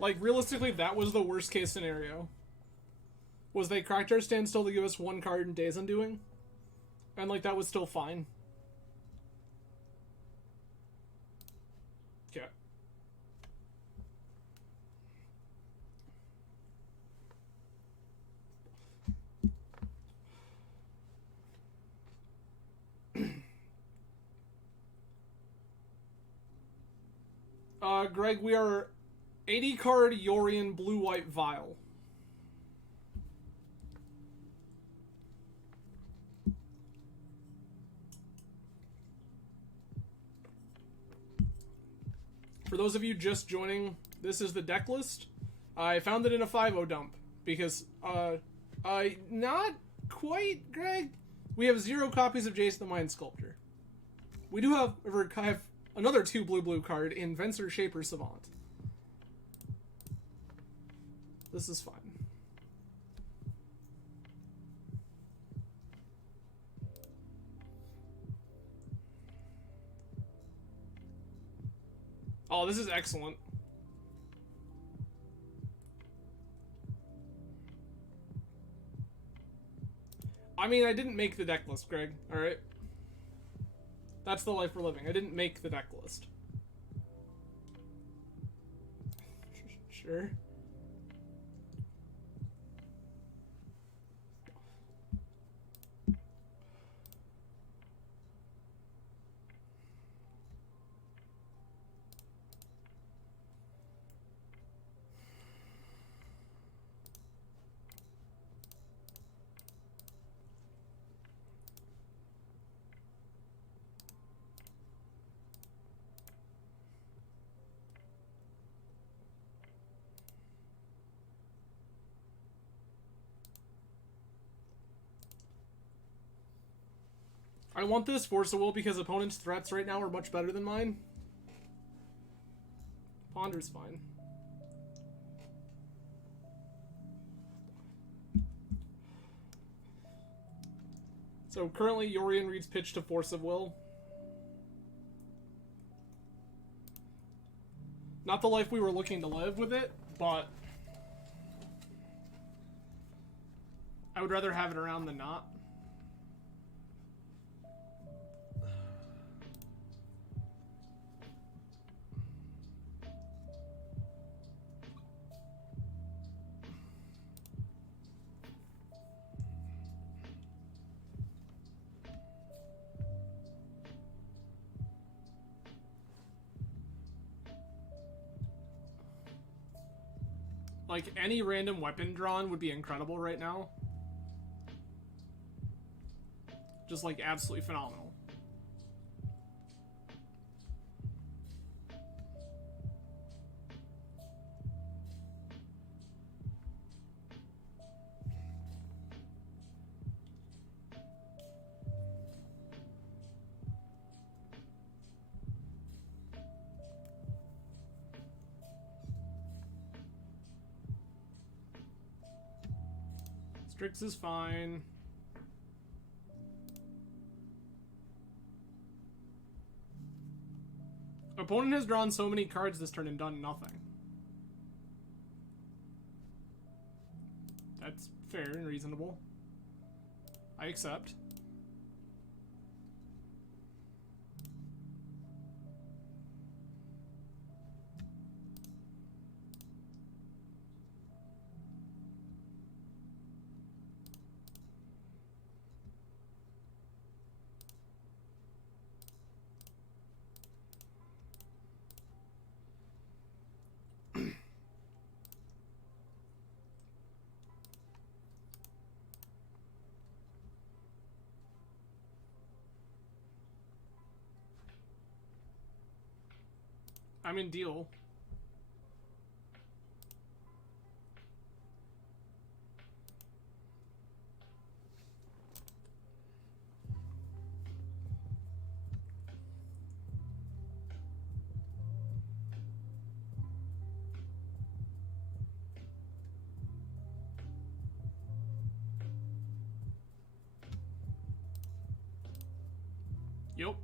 Like, realistically, that was the worst case scenario. Was they cracked our standstill to give us one card in Days Undoing? And, like, that was still fine. Okay. Greg, we are 80 card Yorion blue-white Vial. For those of you just joining, this is the deck list. I found it in a 5-0 dump because, not quite, Greg. We have 0 copies of Jace the Mind Sculptor. We do have another 2 blue card in Venser Shaper Savant. This is fine. Oh, this is excellent. I mean, I didn't make the deck list, Greg. Alright? That's the life we're living. I didn't make the deck list. Sure. I want this Force of Will because opponents' threats right now are much better than mine. Ponder's fine. So currently Yorion reads pitch to Force of Will. Not the life we were looking to live with it, but I would rather have it around than not. Like, any random weapon drawn would be incredible right now. Just, like, absolutely phenomenal. Strix is fine. Opponent has drawn so many cards this turn and done nothing. That's fair and reasonable. I accept. I'm in deal. Yup.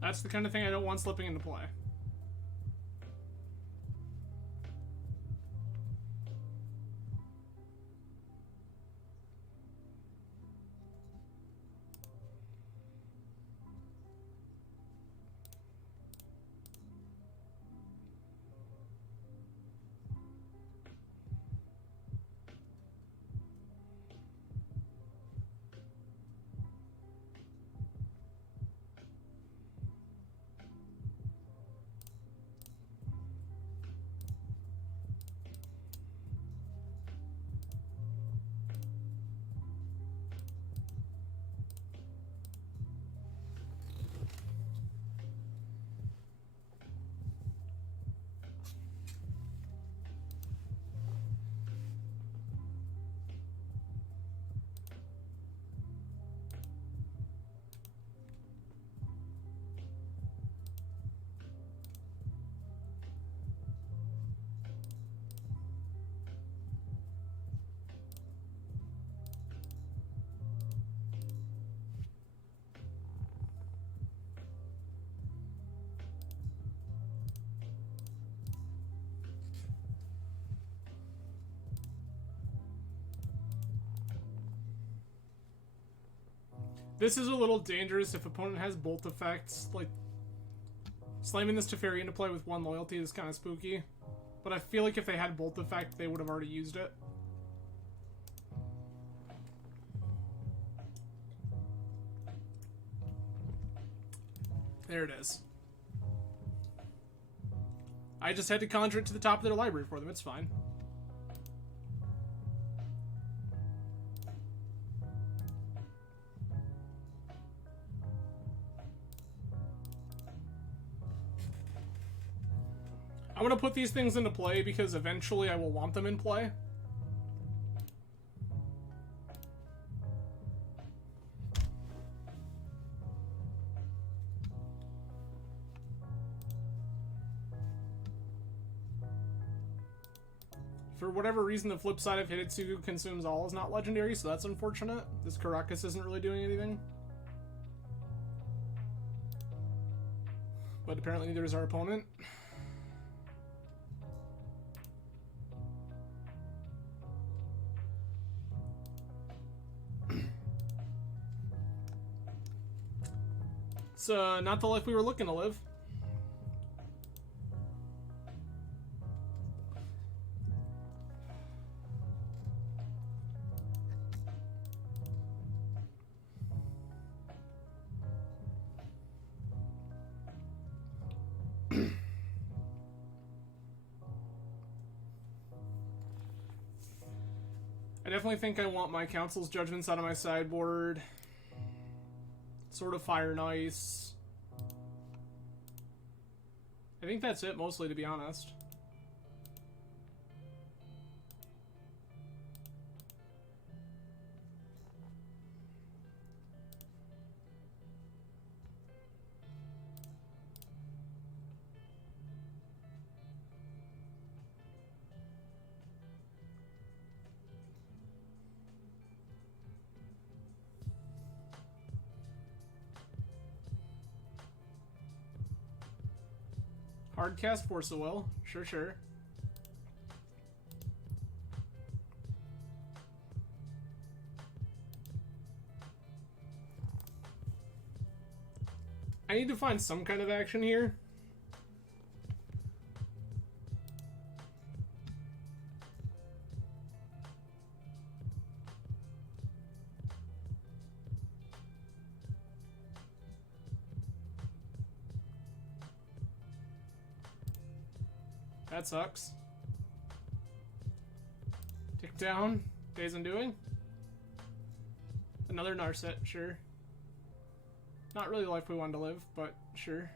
That's the kind of thing I don't want slipping into play. This is a little dangerous if opponent has bolt effects. Like, slamming this Teferi into play with 1 loyalty is kind of spooky. But I feel like if they had bolt effect, they would have already used it. There it is. I just had to conjure it to the top of their library for them. It's fine. I'm gonna put these things into play because eventually I will want them in play. For whatever reason, the flip side of Hidetsugu consumes all is not legendary, so that's unfortunate. This Karakas isn't really doing anything. But apparently neither is our opponent. It's not the life we were looking to live. I definitely think I want my Council's Judgments out of my sideboard. Sort of Fire and Ice. I think that's it, mostly, to be honest. Hard cast Force of Will. Sure, sure. I need to find some kind of action here. That sucks. Tick down. Days Undoing. Another Narset, sure. Not really the life we wanted to live, but sure.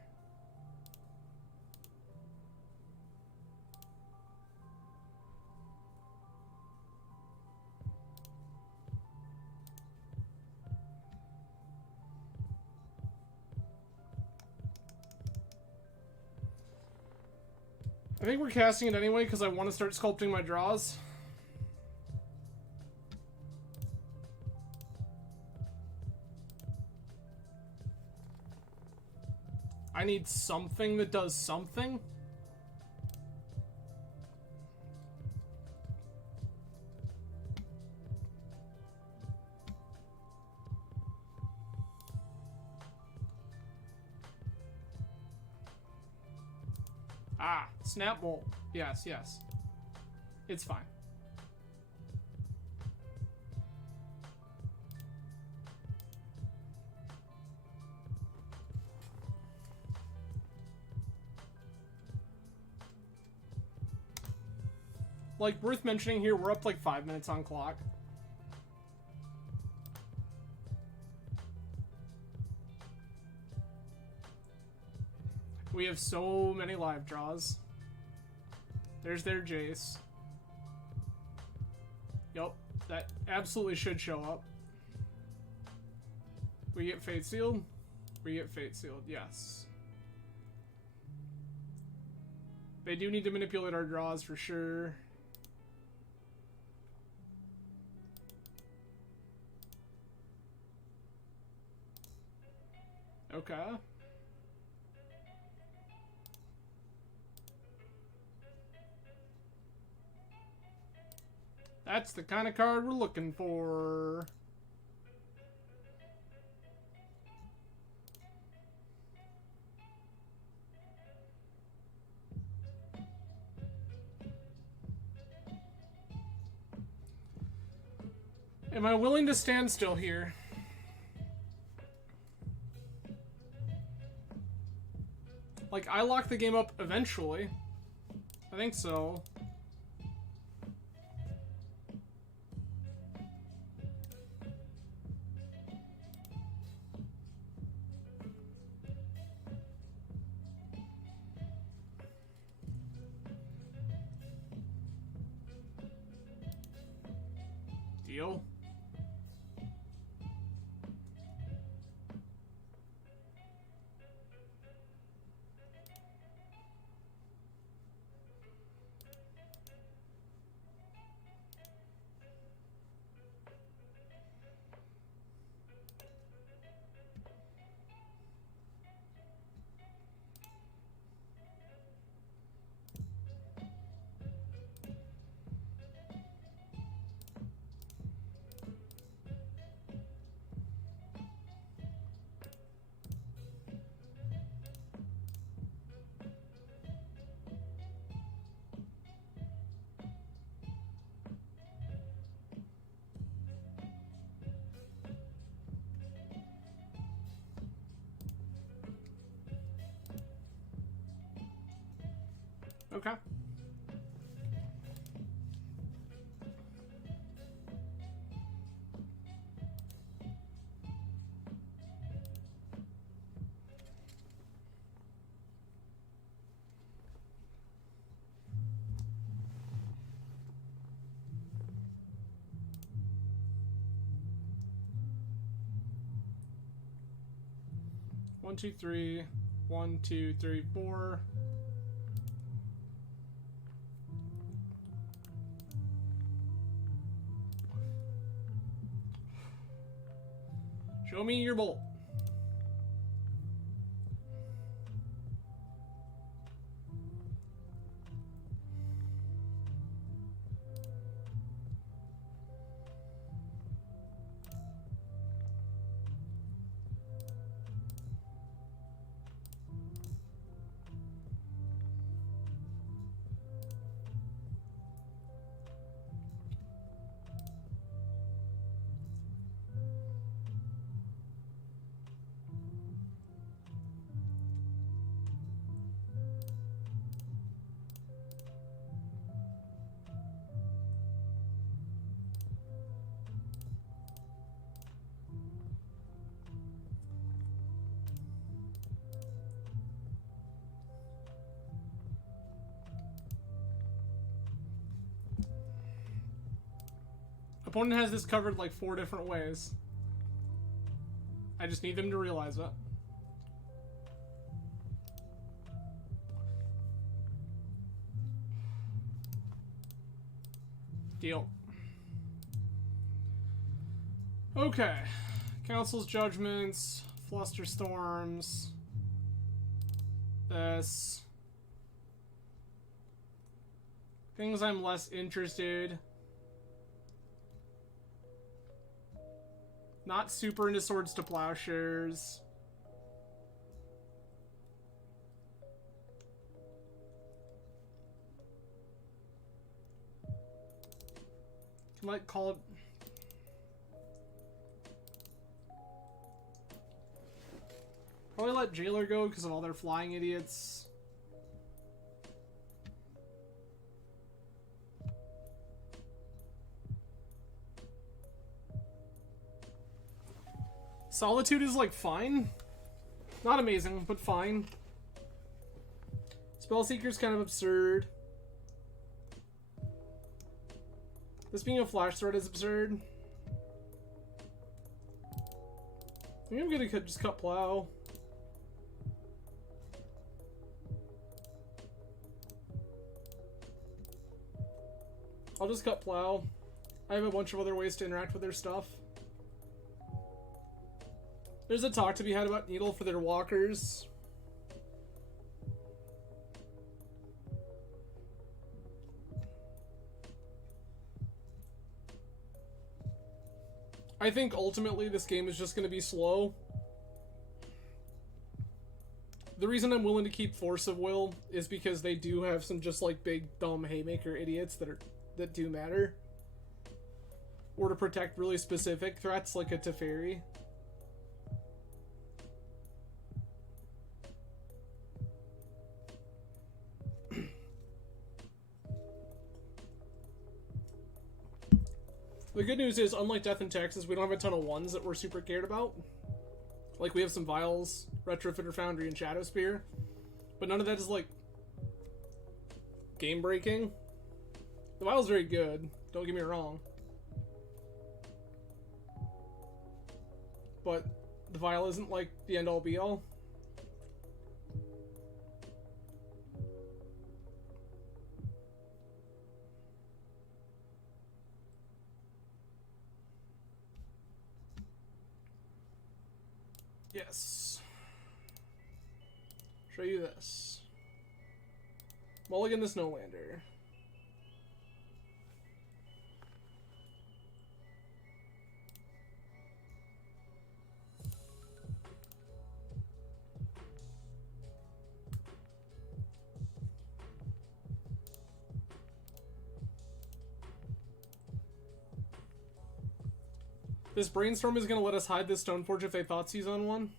I think we're casting it anyway because I want to start sculpting my draws. I need something that does something. Ah, Snap Bolt. Yes, yes. It's fine. Like, worth mentioning here, we're up like 5 minutes on clock. We have so many live draws. There's their Jace. Yup, that absolutely should show up. We get Fate Sealed? We get Fate Sealed, yes. They do need to manipulate our draws for sure. Okay. That's the kind of card we're looking for. Am I willing to stand still here? Like, I lock the game up eventually. I think so. Deal. Okay. One, two, three. 1, 2, 3, 4. Show me your bolt. Opponent has this covered like 4 different ways. I just need them to realize it. Deal. Okay. Council's judgments, Flusterstorms. This. Things I'm less interested. Not super into Swords to Plowshares. Can I call it? Probably let Jailer go because of all their flying idiots. Solitude is, like, fine. Not amazing, but fine. Spellseeker's kind of absurd. This being a flash threat is absurd. I think I'm gonna just cut Plow. I'll just cut Plow. I have a bunch of other ways to interact with their stuff. There's a talk to be had about Needle for their walkers. I think ultimately this game is just going to be slow. The reason I'm willing to keep Force of Will is because they do have some just like big dumb haymaker idiots that do matter. or to protect really specific threats like a Teferi. The good news is, unlike Death in Texas, we don't have a ton of ones that we're super cared about. Like, we have some Vials, Retrofitter Foundry, and Shadow Spear. But none of that is, like, game-breaking. The Vial's very good, don't get me wrong. But the Vial isn't, like, the end-all be-all. Yes. Show you this. Mulligan the Snowlander. This Brainstorm is going to let us hide this Stoneforge if they Thoughtseize on one.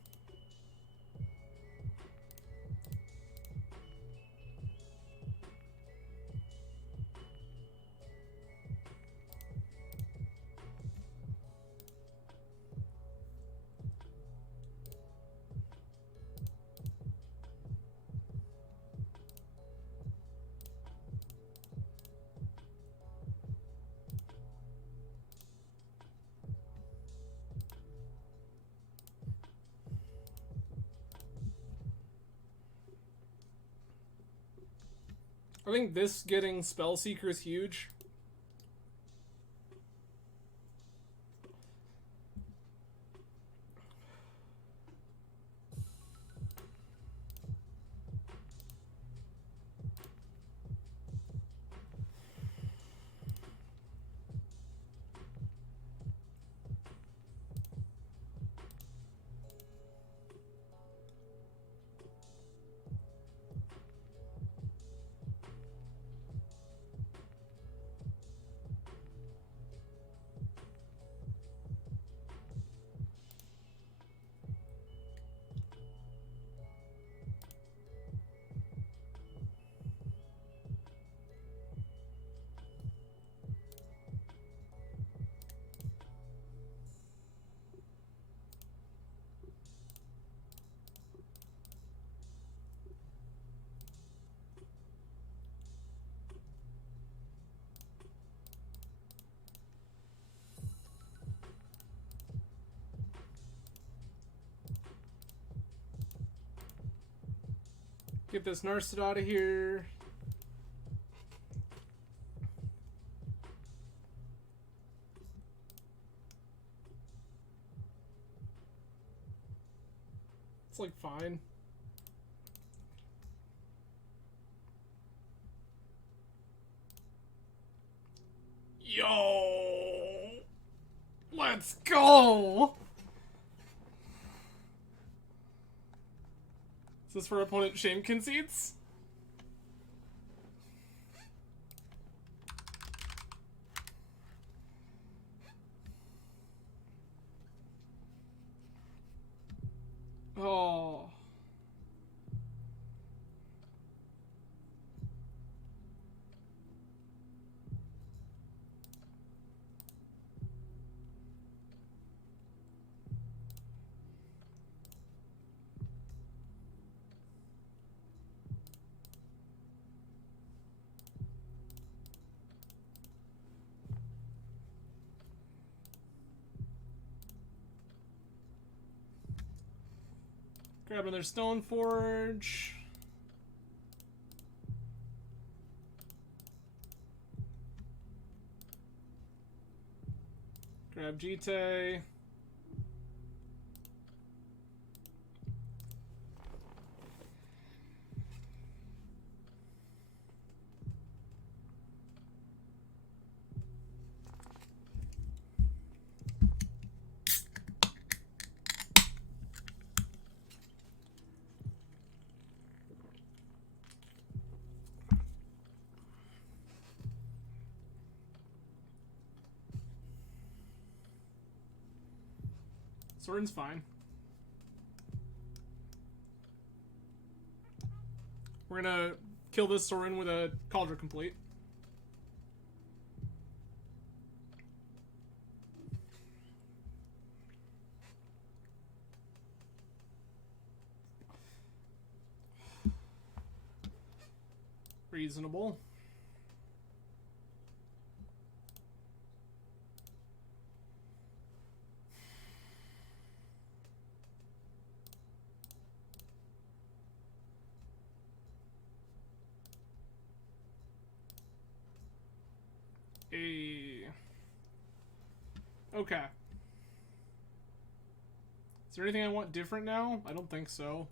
I think this getting Spellseeker is huge. Get this Narset out of here. It's like fine. Yo! Let's go! Is this for opponent shame conceits? Oh. Grab another Stoneforge. Grab Jite. Soren's fine. We're gonna kill this Soren with a Cauldron Complete. Reasonable. Okay. Is there anything I want different now? I don't think so.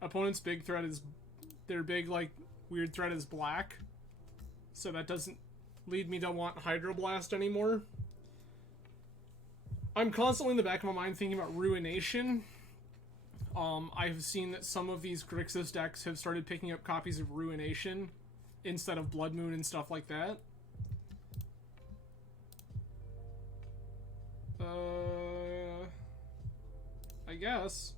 Opponent's big threat is... Their big, like, weird threat is black. So that doesn't lead me to want Hydroblast anymore. I'm constantly in the back of my mind thinking about Ruination. I've seen that some of these Grixis decks have started picking up copies of Ruination instead of Blood Moon and stuff like that. I guess.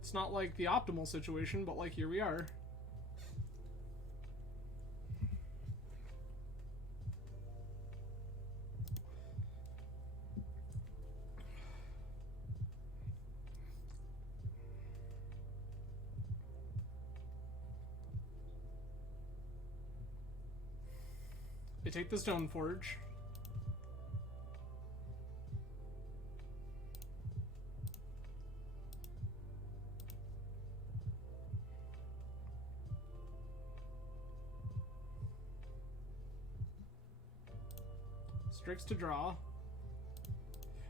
It's not like the optimal situation, but like here we are. They take the Stoneforge. Strix to draw.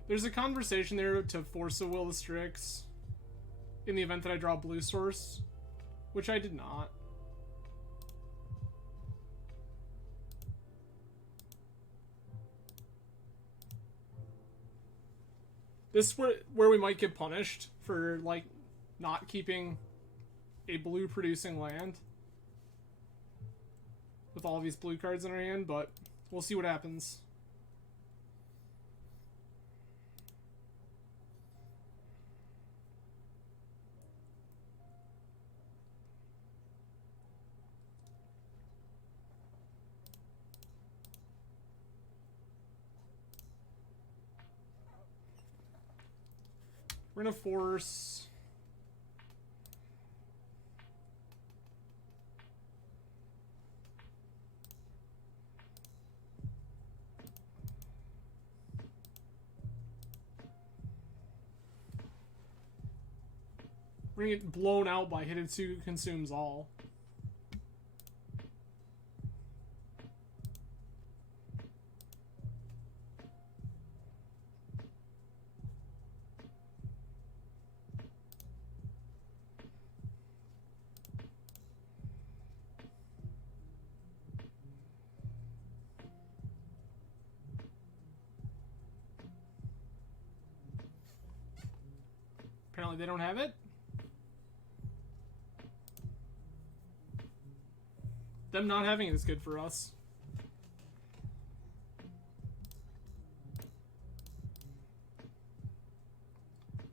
There's a conversation there to force a Will of Strix in the event that I draw blue source, which I did not. This is where we might get punished for, like, not keeping a blue producing land with all these blue cards in our hand, but we'll see what happens. We're gonna force... We're gonna get blown out by Hidetsugu Consumes All. Apparently they don't have it. Them not having it is good for us.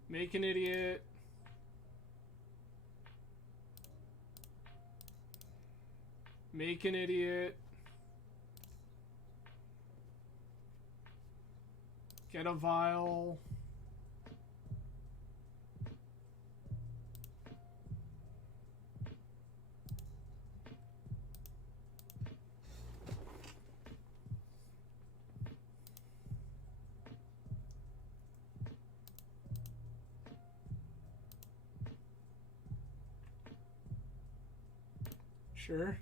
Make an idiot. Make an idiot. Get a vial. Sure.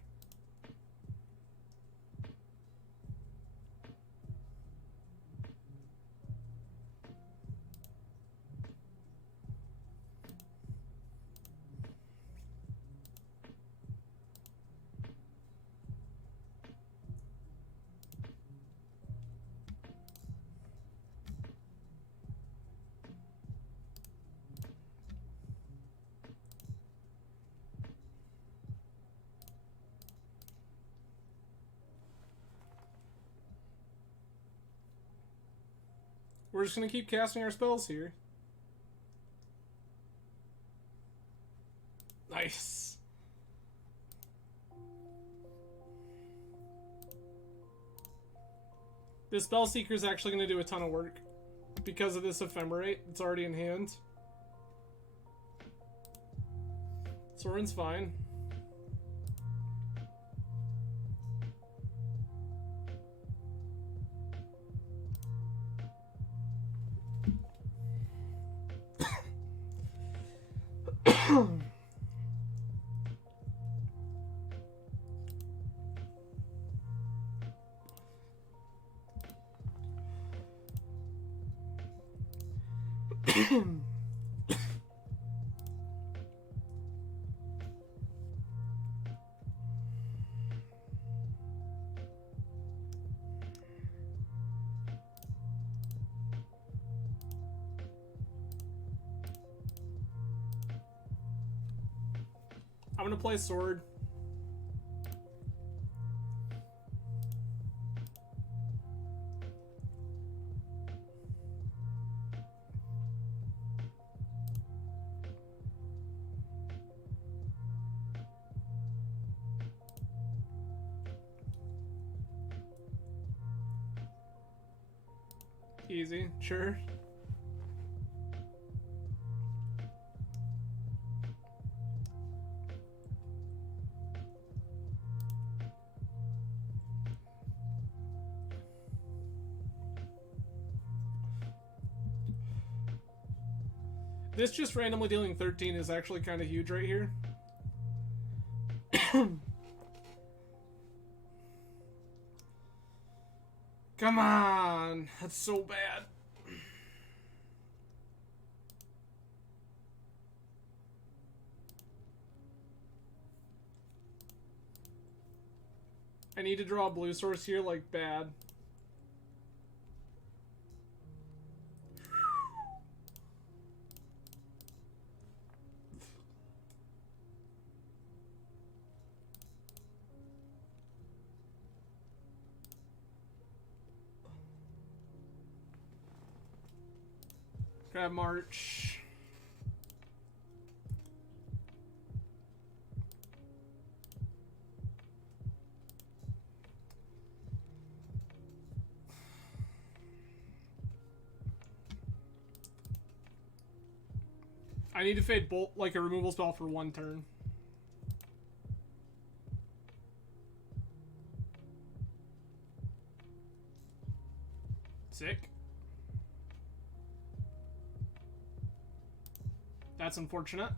We're just gonna keep casting our spells here. Nice. This Spellseeker is actually gonna do a ton of work because of this Ephemerate. It's already in hand. Soren's fine. I'm gonna play sword. Easy, sure. This just randomly dealing 13 is actually kind of huge right here. Come on! That's so bad. I need to draw a blue source here, like, bad. Grab March. I need to fade Bolt like a removal spell for 1 turn. Sick. That's unfortunate.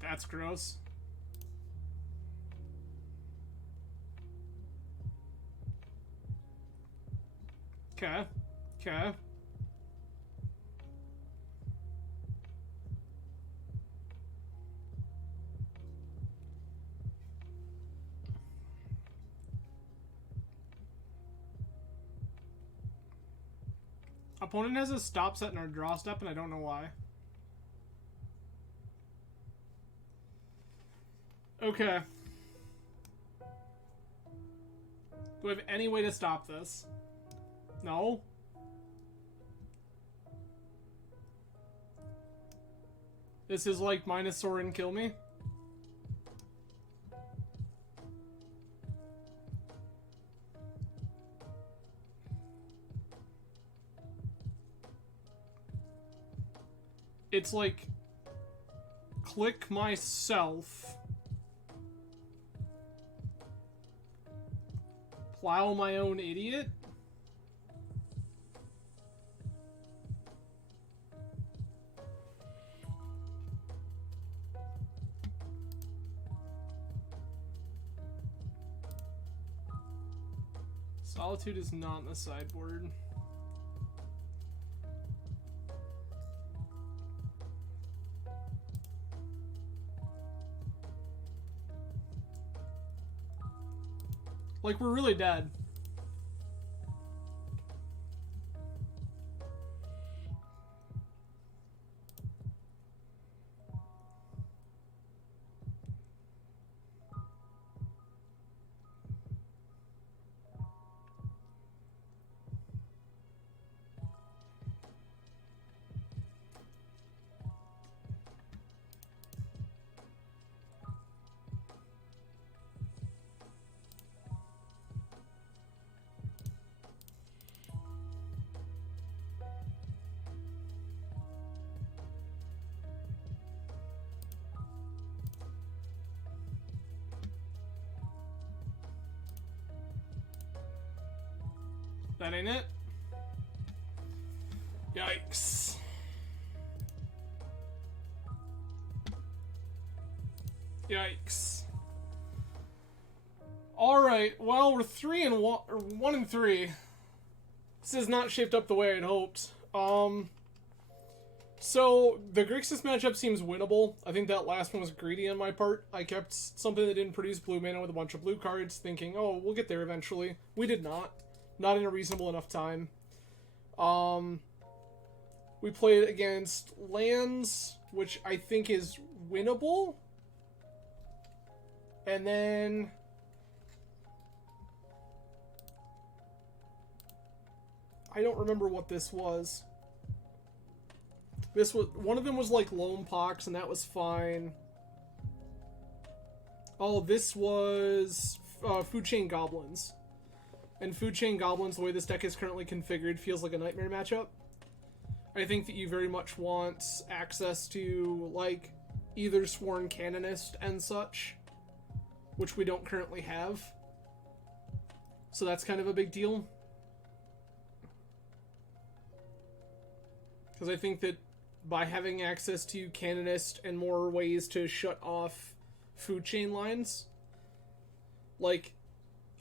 That's gross. Okay. Okay. Opponent has a stop set in our draw step, and I don't know why. Okay. Do I have any way to stop this? No? This is like minus Sorin kill me? It's like click myself, plow my own idiot. Solitude is not in the sideboard. Like, we're really dead. That ain't it. Yikes. Yikes. Alright, well, we're 1 and 3. This is not shaped up the way I'd hoped. So, the Grixis matchup seems winnable. I think that last one was greedy on my part. I kept something that didn't produce blue mana with a bunch of blue cards, thinking, oh, we'll get there eventually. We did not. Not in a reasonable enough time. We played against lands, which I think is winnable. And then I don't remember what this was. This was one of them was like Loam Pox, and that was fine. Oh, this was Food Chain Goblins. And Food Chain Goblins, the way this deck is currently configured, feels like a nightmare matchup. I think that you very much want access to, like, either Sworn Canonist and such, which we don't currently have. So that's kind of a big deal. Because I think that by having access to Canonist and more ways to shut off Food Chain lines, like,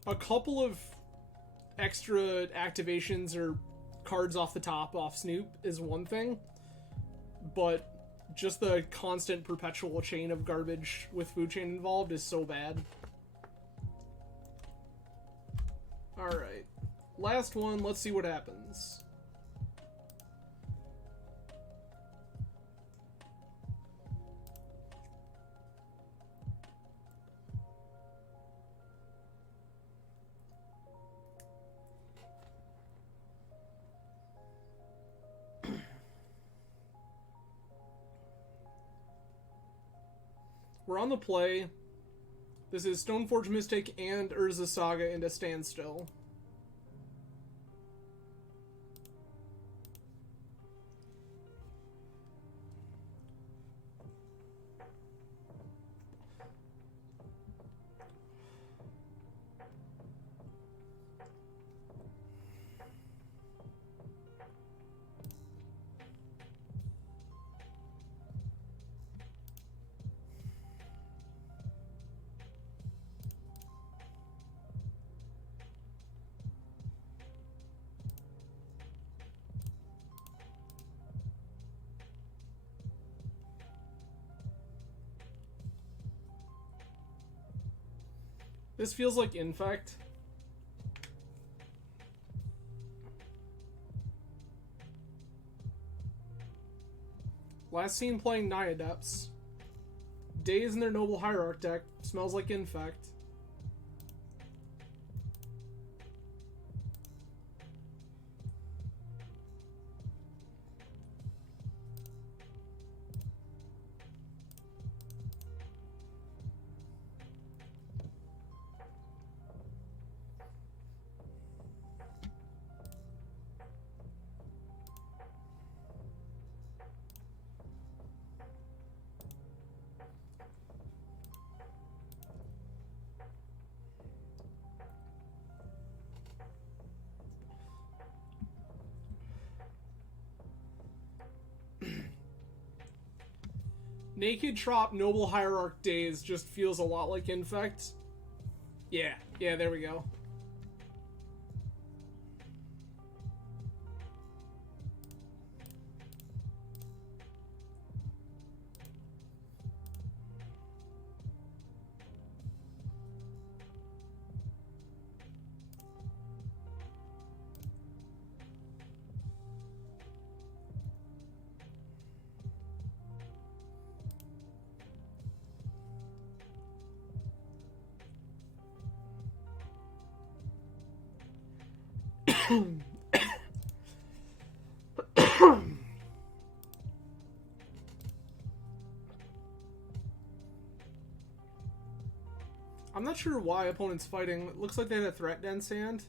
a couple of extra activations or cards off the top off Snoop is one thing, but just the constant perpetual chain of garbage with Food Chain involved is so bad. Alright. Last one, let's see what happens. We're on the play. This is Stoneforge Mystic and Urza Saga into Standstill. This feels like Infect. Last seen playing Nyadepts. Days in their Noble Hierarch deck. Smells like Infect. Naked Trop Noble Hierarch Days just feels a lot like Infect. Yeah, there we go. I'm not sure why opponents fighting. It looks like they had a threat den sand.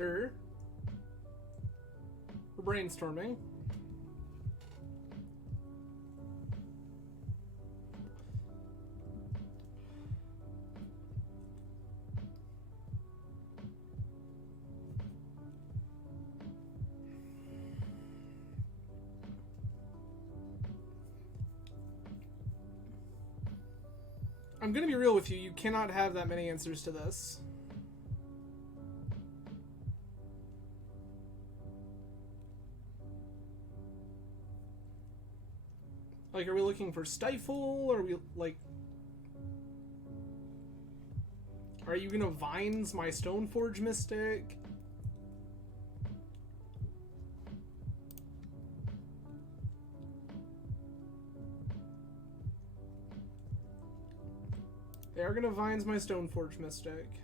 Sure. We're brainstorming. I'm gonna be real with you. You cannot have that many answers to this. Like, are we looking for Stifle? Are we, like... Are you gonna Vines my Stoneforge Mystic? They are gonna Vines my Stoneforge Mystic.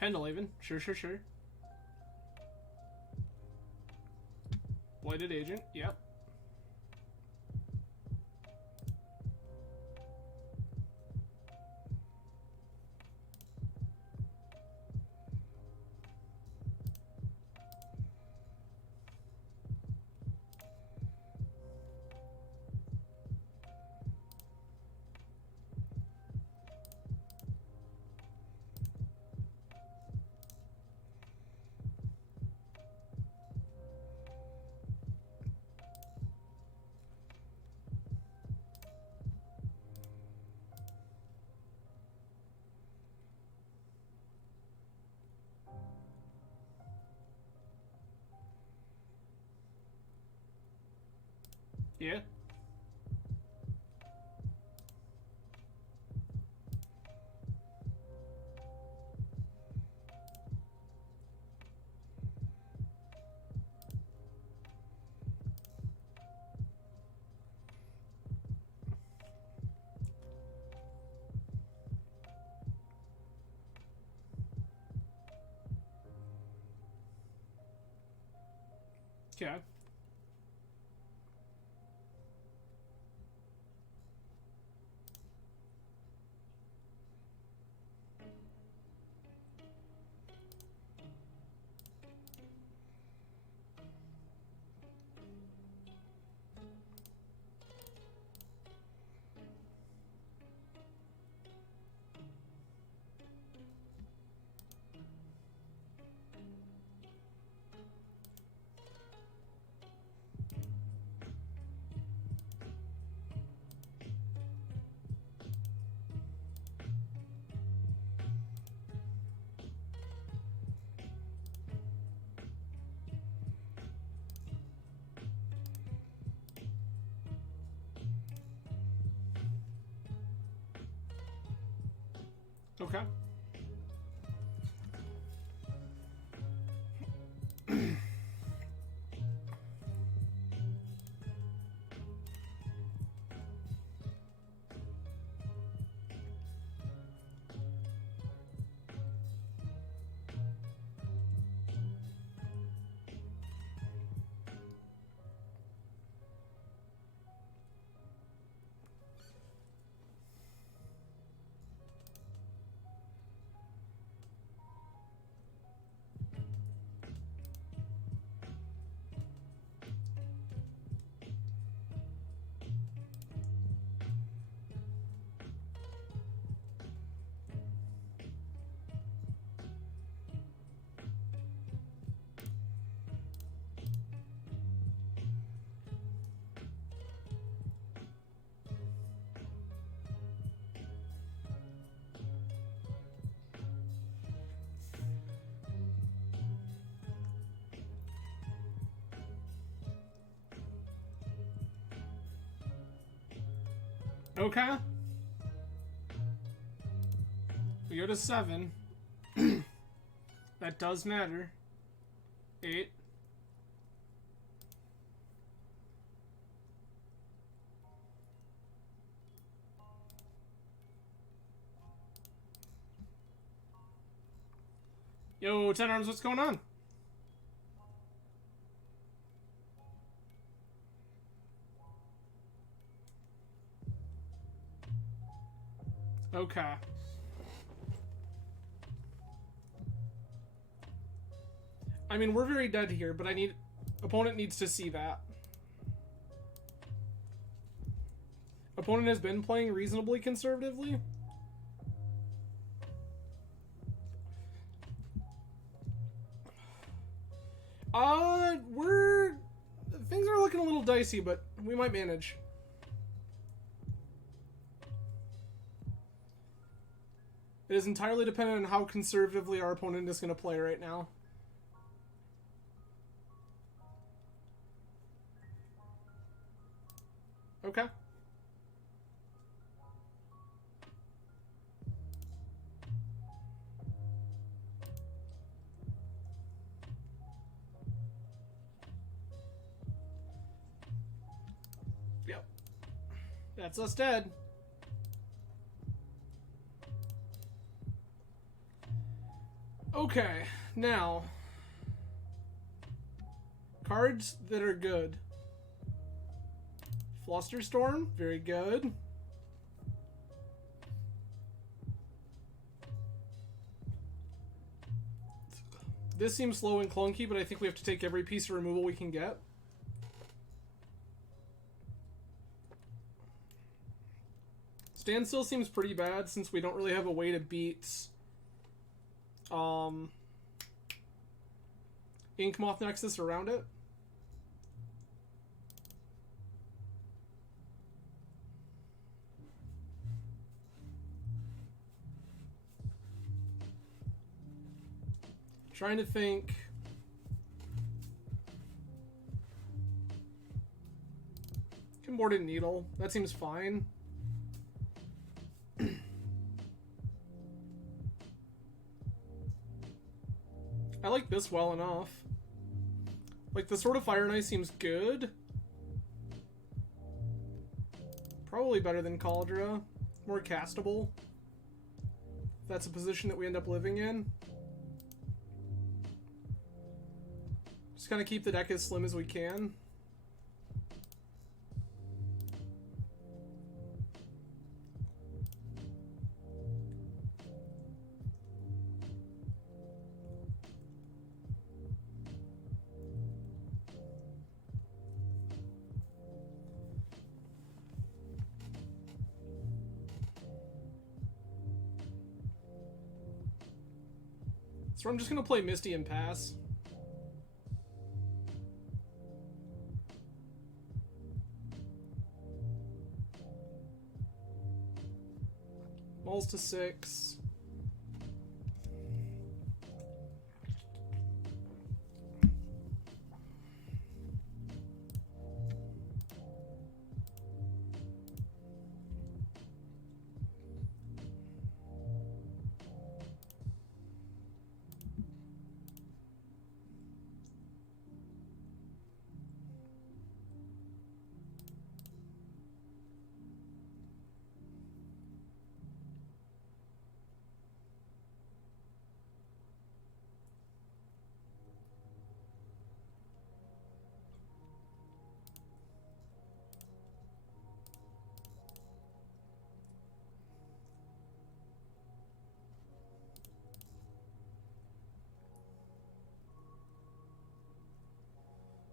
Pendlehaven. Sure. Blighted Agent. Yep. Yeah. Okay. Okay. Okay. We go to 7. That does matter. 8. Yo, 10 arms, what's going on? Okay. I mean, we're very dead here, but opponent needs to see that. Opponent has been playing reasonably conservatively. Things are looking a little dicey, but we might manage. It is entirely dependent on how conservatively our opponent is going to play right now. Okay. Yep. That's us dead. Okay, now cards that are good. Flusterstorm, very good. This seems slow and clunky, but I think we have to take every piece of removal we can get. Standstill seems pretty bad since we don't really have a way to beat Inkmoth Nexus around it. Trying to think. Combordant Needle. That seems fine. I like this well enough. Like, the Sword of Fire and Ice seems good. Probably better than Cauldra. More castable. If that's a position that we end up living in. Just kind of keep the deck as slim as we can. So I'm just going to play Misty and pass. Malls to 6.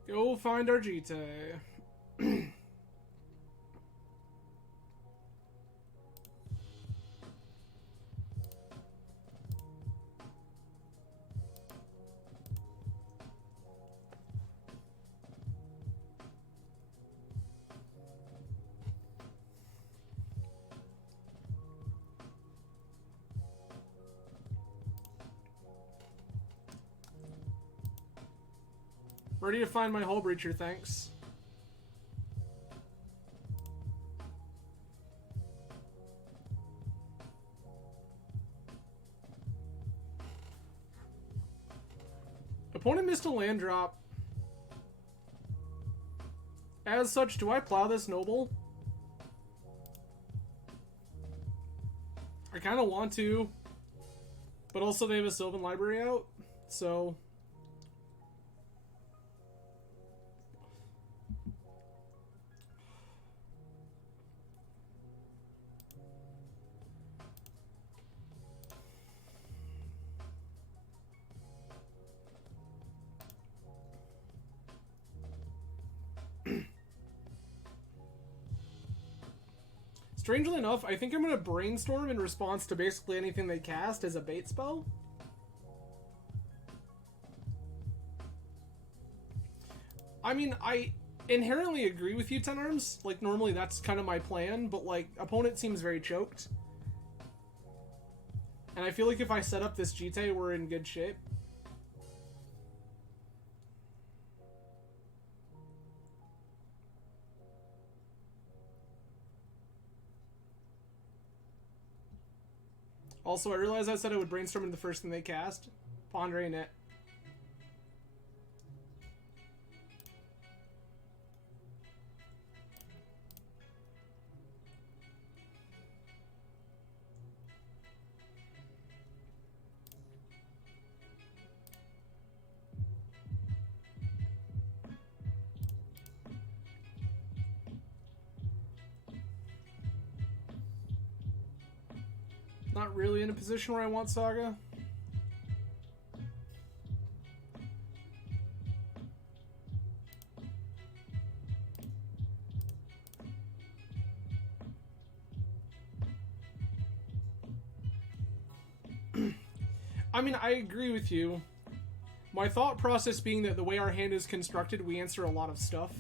Go find our Jite. Ready to find my hull breacher, thanks. Opponent missed a land drop. As such, do I plow this noble? I kind of want to. But also they have a Sylvan Library out, so... Strangely enough, I think I'm going to Brainstorm in response to basically anything they cast as a bait spell. I mean, I inherently agree with you, 10 Arms. Like, normally that's kind of my plan, but, like, opponent seems very choked. And I feel like if I set up this Jite, we're in good shape. Also, I realized I said I would Brainstorm in the first thing they cast. Pondering it. Not really in a position where I want Saga. I mean, I agree with you. My thought process being that the way our hand is constructed, we answer a lot of stuff.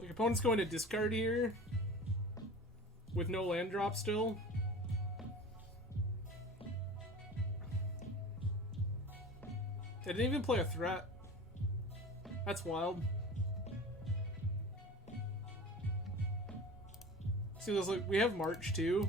Like, opponent's going to discard here with no land drop still. They didn't even play a threat. That's wild. See, there's like, we have March too.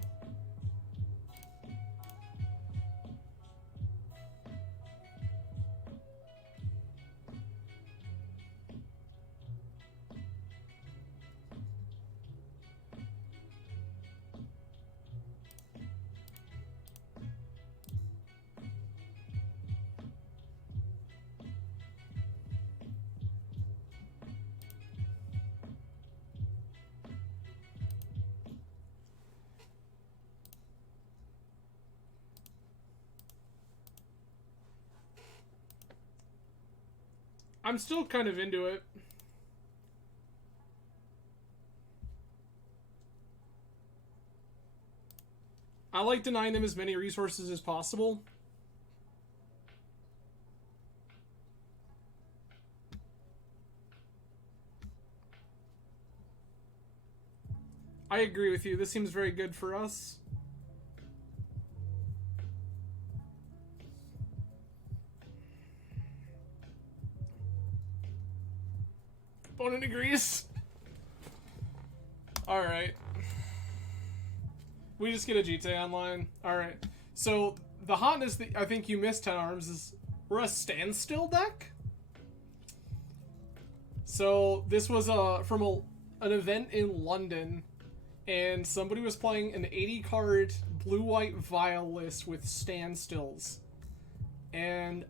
I'm still kind of into it. I like denying them as many resources as possible. I agree with you. This seems very good for us. Opponent agrees. Alright. We just get a Jite online. Alright. So, the hotness that I think you missed, 10 Arms, is we're a standstill deck? So, this was from an event in London, and somebody was playing an 80-card blue-white vial list with standstills. And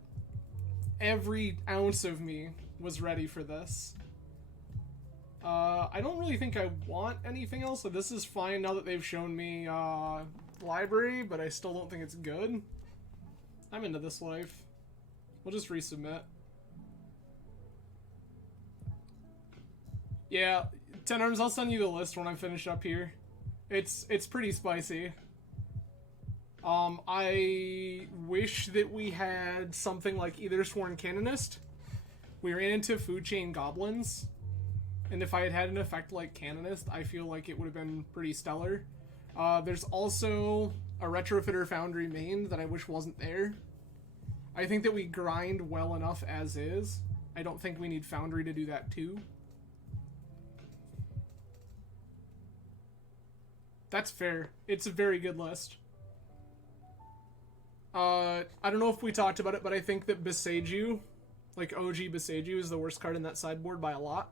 every ounce of me was ready for this. I don't really think I want anything else, so this is fine now that they've shown me, library, but I still don't think it's good. I'm into this life. We'll just resubmit. Yeah, 10 Arms, I'll send you the list when I'm finished up here. It's pretty spicy. I wish that we had something like either Sworn Canonist. We ran into Food Chain Goblins, and if I had had an effect like Canonist, I feel like it would have been pretty stellar. There's also a Retrofitter Foundry main that I wish wasn't there. I think that we grind well enough as is. I don't think we need Foundry to do that too. That's fair. It's a very good list. I don't know if we talked about it, but I think that Beseiju, like OG Beseiju, is the worst card in that sideboard by a lot.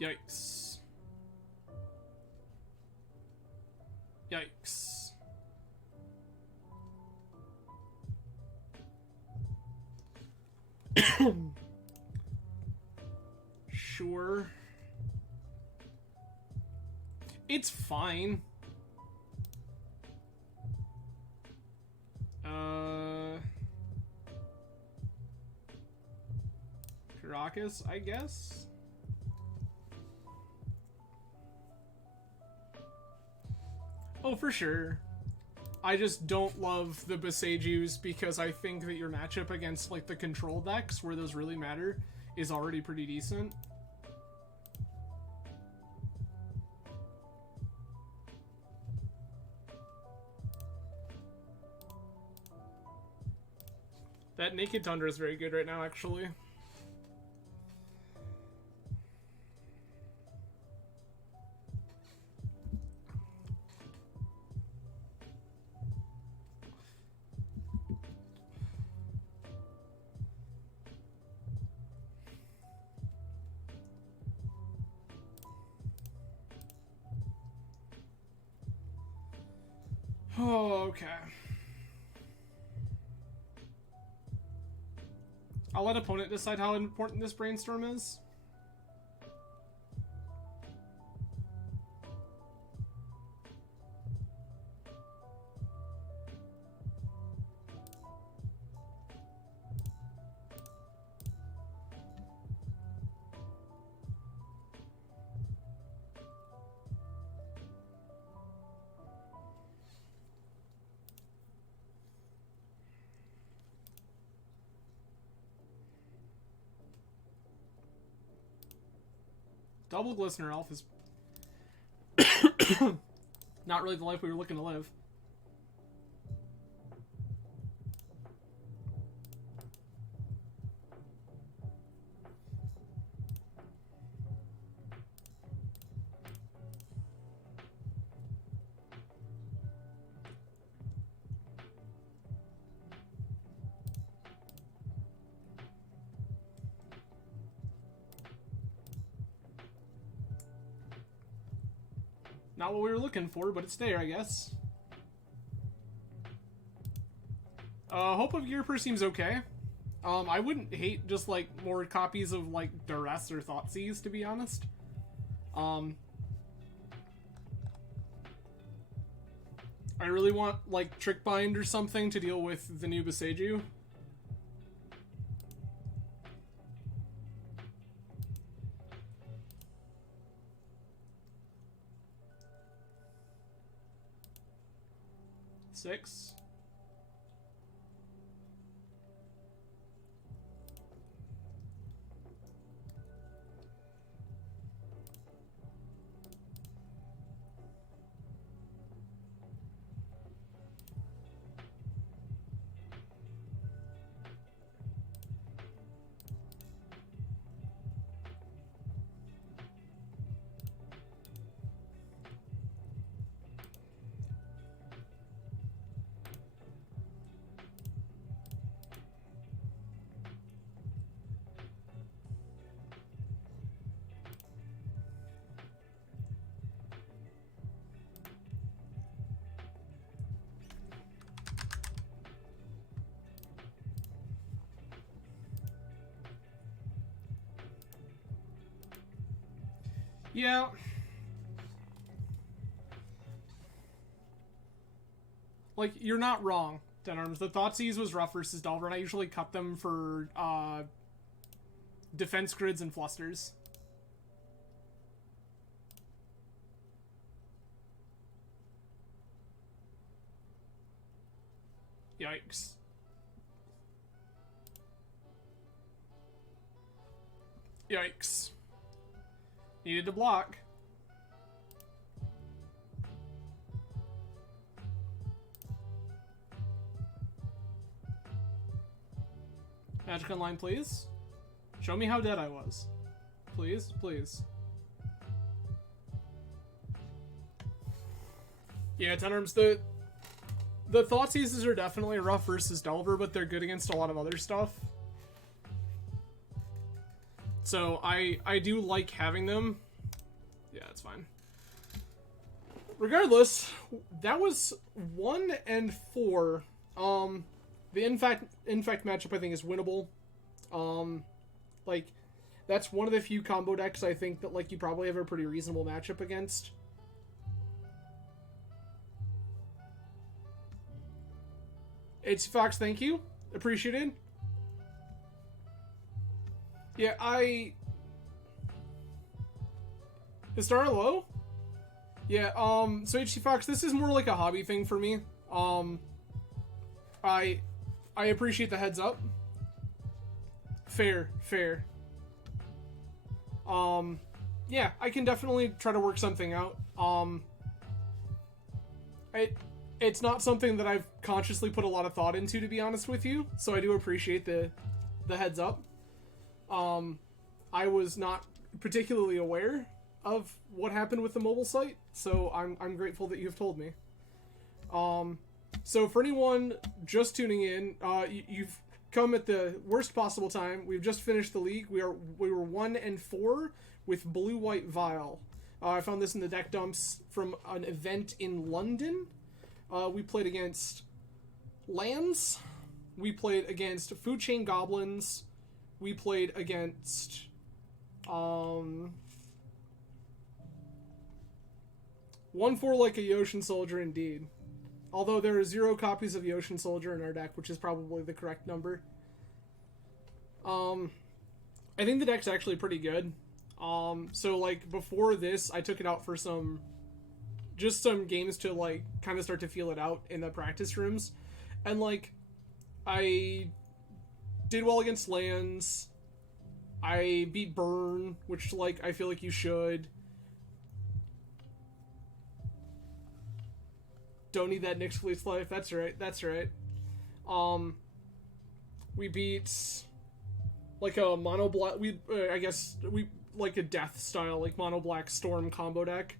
Yikes. Yikes. Sure. It's fine. Caracas, I guess? Oh, for sure. I just don't love the Beseijus because I think that your matchup against, like, the control decks, where those really matter, is already pretty decent. That Naked Tundra is very good right now, actually. Oh, okay. I'll let opponent decide how important this brainstorm is. Double Glistener Elf is not really the life we were looking to live. Not what we were looking for, but it's there, I guess. Hope of Gearper seems okay. I wouldn't hate just, like, more copies of, like, Duress or Thoughtseize, to be honest. I really want, like, Trickbind or something to deal with the new Beseiju. Six. Yeah. Like, you're not wrong, Denarms. The Thoughtseize was rough versus Delver, and I usually cut them for defense grids and flusters. Yikes. Yikes. Needed to block. Magic online, please. Show me how dead I was. Please, please. Yeah, Tenarms, the Thoughtseizes are definitely rough versus Delver, but they're good against a lot of other stuff. So I do like having them. Yeah, it's fine. Regardless, that was 1 and 4. The infect matchup I think is winnable. Like, that's one of the few combo decks I think that like you probably have a pretty reasonable matchup against. It's Fox, thank you. Appreciated. Yeah, Is Star low? Yeah, so HC Fox, this is more like a hobby thing for me. I appreciate the heads up. Fair. Yeah, I can definitely try to work something out. It's not something that I've consciously put a lot of thought into, to be honest with you, so I do appreciate the heads up. I was not particularly aware of what happened with the mobile site, so I'm grateful that you've told me. So for anyone just tuning in, you've come at the worst possible time. We've just finished the league. We were 1 and 4 with Blue-White Vial. I found this in the deck dumps from an event in London. We played against lands. We played against Food Chain Goblins. We played against 1/4 like a Yotian Soldier indeed. Although there are 0 copies of Yotian Soldier in our deck, which is probably the correct number. I think the deck's actually pretty good. So like before this, I took it out for some games to like kind of start to feel it out in the practice rooms, and like I did well against lands. I beat Burn, which like I feel like you should. Don't need that Nyx Fleet's life. That's right. We beat like a mono black. I guess we like a death style like mono black storm combo deck.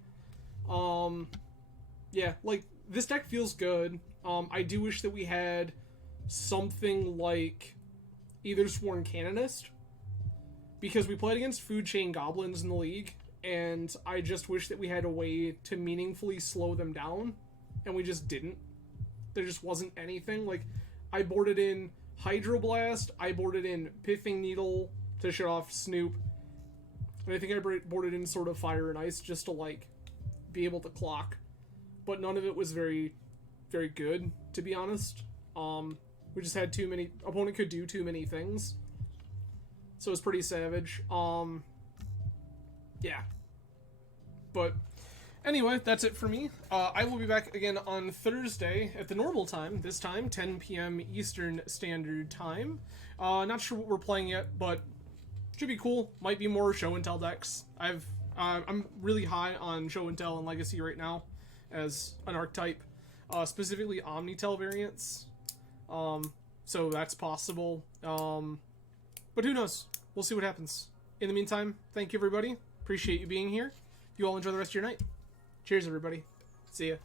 Yeah, like this deck feels good. I do wish that we had something like either Sworn Canonist, because we played against Food Chain Goblins in the league, and I just wish that we had a way to meaningfully slow them down, and we just didn't. There just wasn't anything. Like, I boarded in Hydroblast, I boarded in Pithing Needle to shut off Snoop, and I think I boarded in sort of Fire and Ice just to, like, be able to clock. But none of it was very, very good, to be honest. We just had too many... Opponent could do too many things. So it was pretty savage. Yeah. But anyway, that's it for me. I will be back again on Thursday at the normal time. This time, 10 p.m. Eastern Standard Time. Not sure what we're playing yet, but should be cool. Might be more Show and Tell decks. I'm really high on Show and Tell and Legacy right now as an archetype. Specifically Omnitel variants. So that's possible. But who knows? We'll see what happens. In the meantime, thank you everybody. Appreciate you being here. You all enjoy the rest of your night. Cheers everybody. See ya.